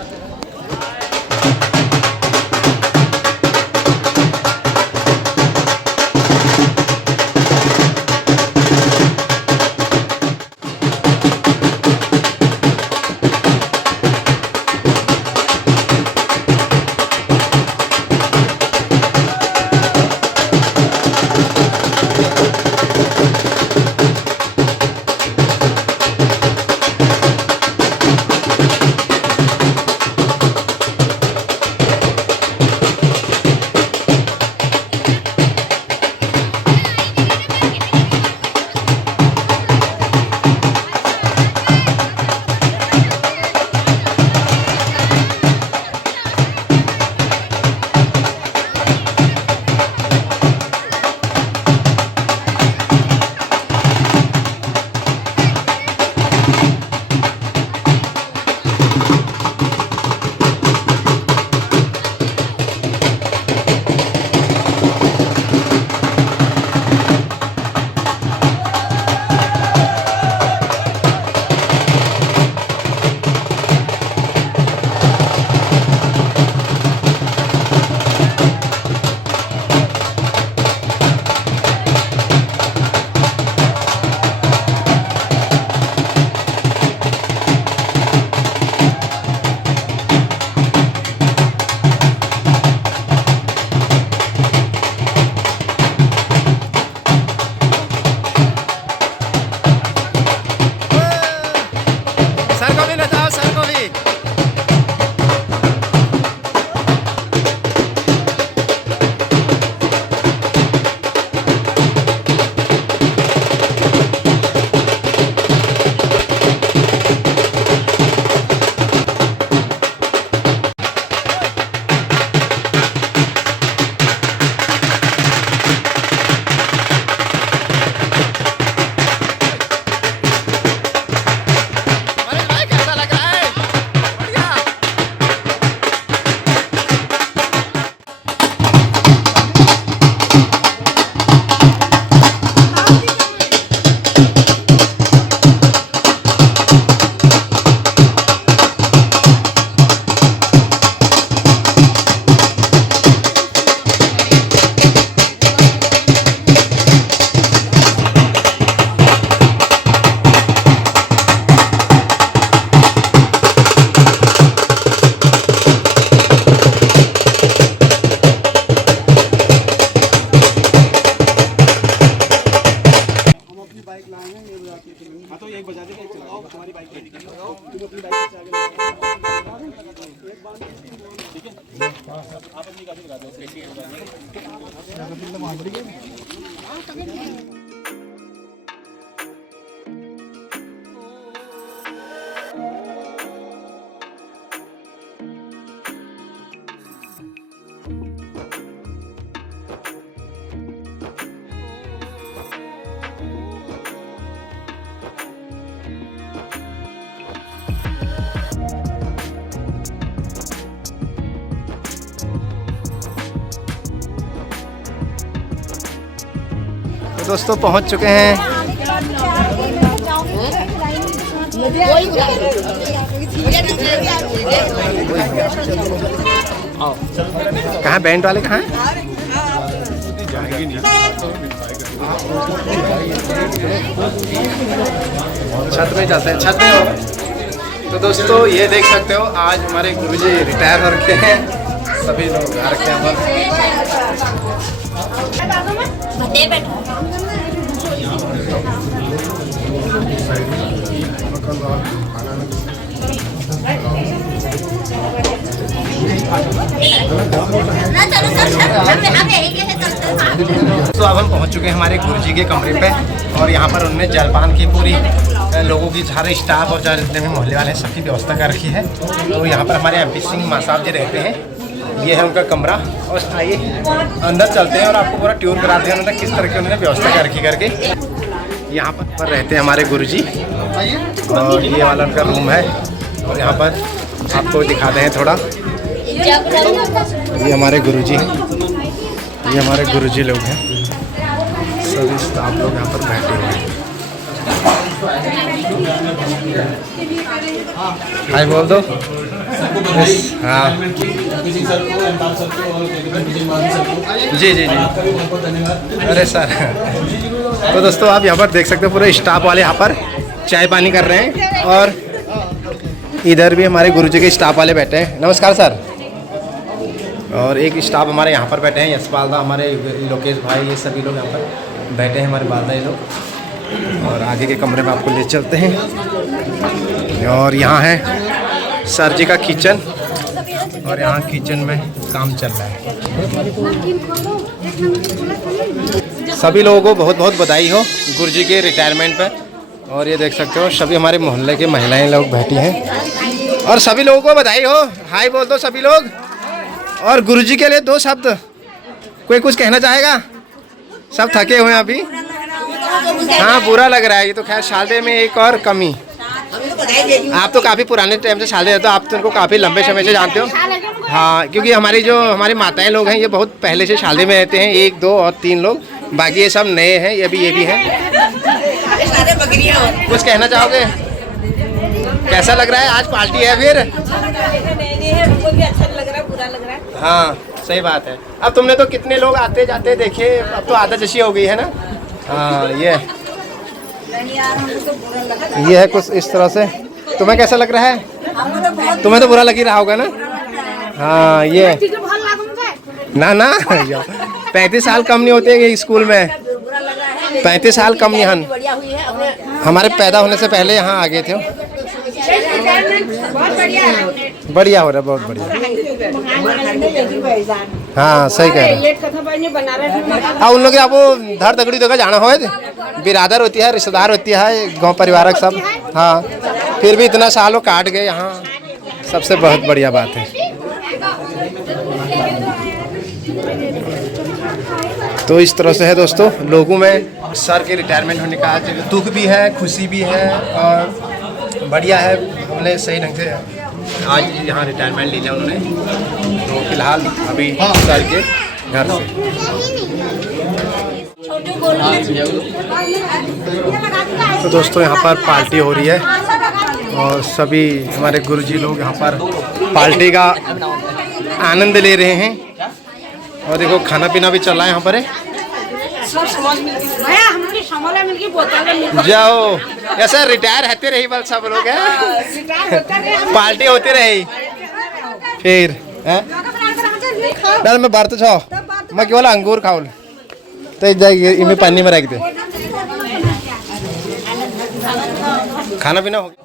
एक बजा देगा, एक चलाओ, तुम्हारी बाइक रेडी करो, तुम अपनी बाइक से आगे लगाओ। ठीक है, आप अपनी गाड़ी लगा दो। तो दोस्तों पहुंच चुके हैं। कहाँ बैंड वाले कहाँ हैं? छत में जाते हैं, छत में हो। तो दोस्तों ये देख सकते हो आज हमारे गुरुजी रिटायर हो रखे हैं, सभी लोग आ रखे हैं। तो अब हम पहुंच चुके हैं हमारे गुरुजी के कमरे पे और यहाँ पर उन्होंने जलपान की पूरी लोगों की सारे स्टाफ और जितने भी मोहल्ले वाले हैं सबकी व्यवस्था कर रखी है। तो यहाँ पर हमारे MP सिंह मां साहब जी रहते हैं, ये है उनका कमरा। और आइए अंदर चलते हैं और आपको पूरा टूर कराते हैं उन्होंने किस तरह की उन्होंने व्यवस्था कर रखी करके। यहाँ पर रहते हैं हमारे गुरुजी और ये वाला उनका रूम है। और यहाँ पर आपको दिखाते हैं थोड़ा, ये हमारे गुरुजी हैं, ये हमारे गुरुजी लोग हैं, सभी स्टाफ लोग यहाँ पर बैठे हुए हैं। हाय बोल दो। हाँ जी जी जी, अरे सर। तो दोस्तों आप यहाँ पर देख सकते हो पूरे स्टाफ वाले यहाँ पर चाय पानी कर रहे हैं और इधर भी हमारे गुरुजी के स्टाफ वाले बैठे हैं। नमस्कार सर। और एक स्टाफ हमारे यहाँ पर बैठे हैं, यशपाल दा, हमारे लोकेश भाई, ये सभी लोग यहाँ पर बैठे हैं, हमारे बालदा ये लोग। और आगे के कमरे में आपको ले चलते हैं। और यहाँ है सर जी का किचन और यहाँ किचन में काम चल रहा है। सभी लोगों को बहुत बहुत बधाई हो गुरुजी के रिटायरमेंट पे। और ये देख सकते हो सभी हमारे मोहल्ले के महिलाएं लोग बैठी हैं और सभी लोगों को बधाई हो। हाय बोल दो सभी लोग। और गुरुजी के लिए 2 शब्द, कोई कुछ कहना चाहेगा? सब थके हुए हैं अभी। हाँ बुरा लग रहा है, ये तो खैर शादी में एक और कमी। आप तो काफ़ी पुराने टाइम से शादी रहते हो, आप तो उनको काफ़ी लंबे समय से जानते हो। हाँ क्योंकि हमारी माताएं लोग हैं ये बहुत पहले से शादी में रहते हैं, 1, 2 और 3 लोग, बाकी ये सब नए हैं, ये भी हैं। कुछ कहना चाहोगे? कैसा लग रहा है? आज पार्टी है फिर? हमको भी अच्छा लग रहा है, बुरा लग रहा है। हाँ सही बात है। अब तुमने तो कितने लोग आते जाते देखे, अब तो आदत जैसी हो गई है ना। हाँ ये है कुछ इस तरह से। तुम्हें कैसा लग रहा है? तुम्हें तो बुरा लग ही रहा होगा ना। हाँ ये ना 35 साल कम नहीं होते स्कूल में, 35 साल कम नहीं हन। हमारे पैदा होने से पहले यहाँ आ गए थे। बढ़िया हो रहा है, बहुत बढ़िया। हाँ सही कह रहे हैं। हाँ उन लोग आपको धर तगड़ी जगह जाना हो, बिरादर होती है, रिश्तेदार होती है, गांव परिवार सब। हाँ फिर भी इतना सालों काट गए यहाँ, सबसे बहुत बढ़िया बात है। तो इस तरह से है दोस्तों, लोगों में सर के रिटायरमेंट होने का दुख भी है, खुशी भी है और बढ़िया है। हमने सही ढंग से आज यहाँ रिटायरमेंट ले लिया उन्होंने, तो फिलहाल अभी सर के घर से। तो दोस्तों यहाँ पर पार्टी हो रही है और सभी हमारे गुरुजी लोग यहाँ पर पार्टी का आनंद ले रहे हैं। और देखो खाना पीना भी चल रहा है यहाँ पर। जाओ ऐसा रिटायर होते रही बल सब लोग हैं, पार्टी होती रही फिर मैं बार तो छो मैं केवल अंगूर खाऊल तो जाएगी इनमें पानी में रख दे। खाना पीना हो गया,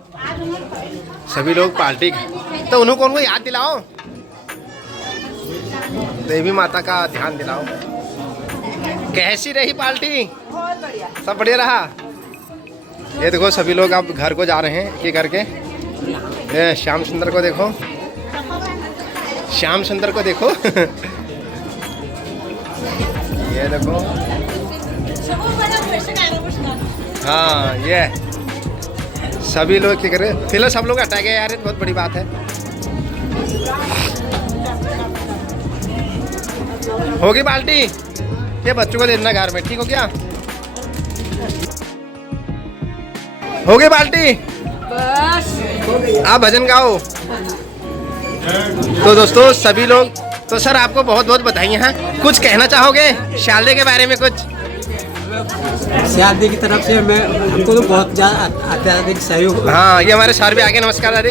सभी लोग पार्टी, तो उन्होंने कौन को याद दिलाओ, देवी माता का ध्यान दिलाओ। कैसी रही पार्टी? सब बढ़िया रहा। ये देखो सभी लोग अब घर को जा रहे हैं एक करके। ये श्याम सुंदर को देखो, श्याम सुंदर को देखो। ये देखो, हाँ ये सभी लोग क्या कर रहे हैं, फिलहाल सब लोग हटा गए यार, बहुत बड़ी बात है। होगी पार्टी, ये बच्चों को देना घर में, ठीक हो क्या? हो गई पार्टी, आप भजन गाओ। तो दोस्तों सभी लोग, तो सर आपको बहुत बहुत बधाई हैं। कुछ कहना चाहोगे शालदे के बारे में? कुछ शालदे की तरफ से मैं हमको तो बहुत ज़्यादा अत्याधिक सहयोग। हाँ ये हमारे सर भी आगे, नमस्कार दादी।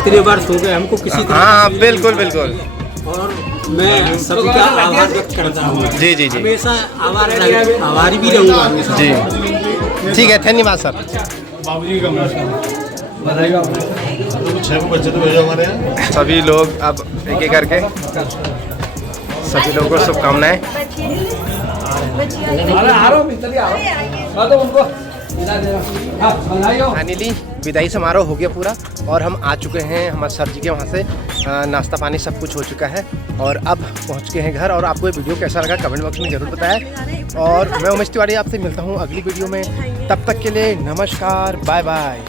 इतने वर्ष हो गए हमको किसी तरह। हाँ बिल्कुल बिल्कुल, और मैं सभी का आभार व्यक्त करता हूँ। जी जी जी, हमेशा आभारी भी रहूँगा जी। ठीक है, धन्यवाद सर। बाबूजी का बधाई का 6 बच्चे तो भेजो हमारे यहाँ। सभी लोग अब एक एक करके सभी लोगों को शुभकामनाएं। फाइनली विदाई समारोह हो गया पूरा, और हम आ चुके हैं हमारे सर जी के वहाँ से। नाश्ता पानी सब कुछ हो चुका है, और अब पहुँच गए हैं घर। और आपको ये वीडियो कैसा लगा कमेंट बॉक्स में ज़रूर बताएं। और मैं उमेश तिवारी आपसे मिलता हूँ अगली वीडियो में, तब तक के लिए नमस्कार, बाय बाय।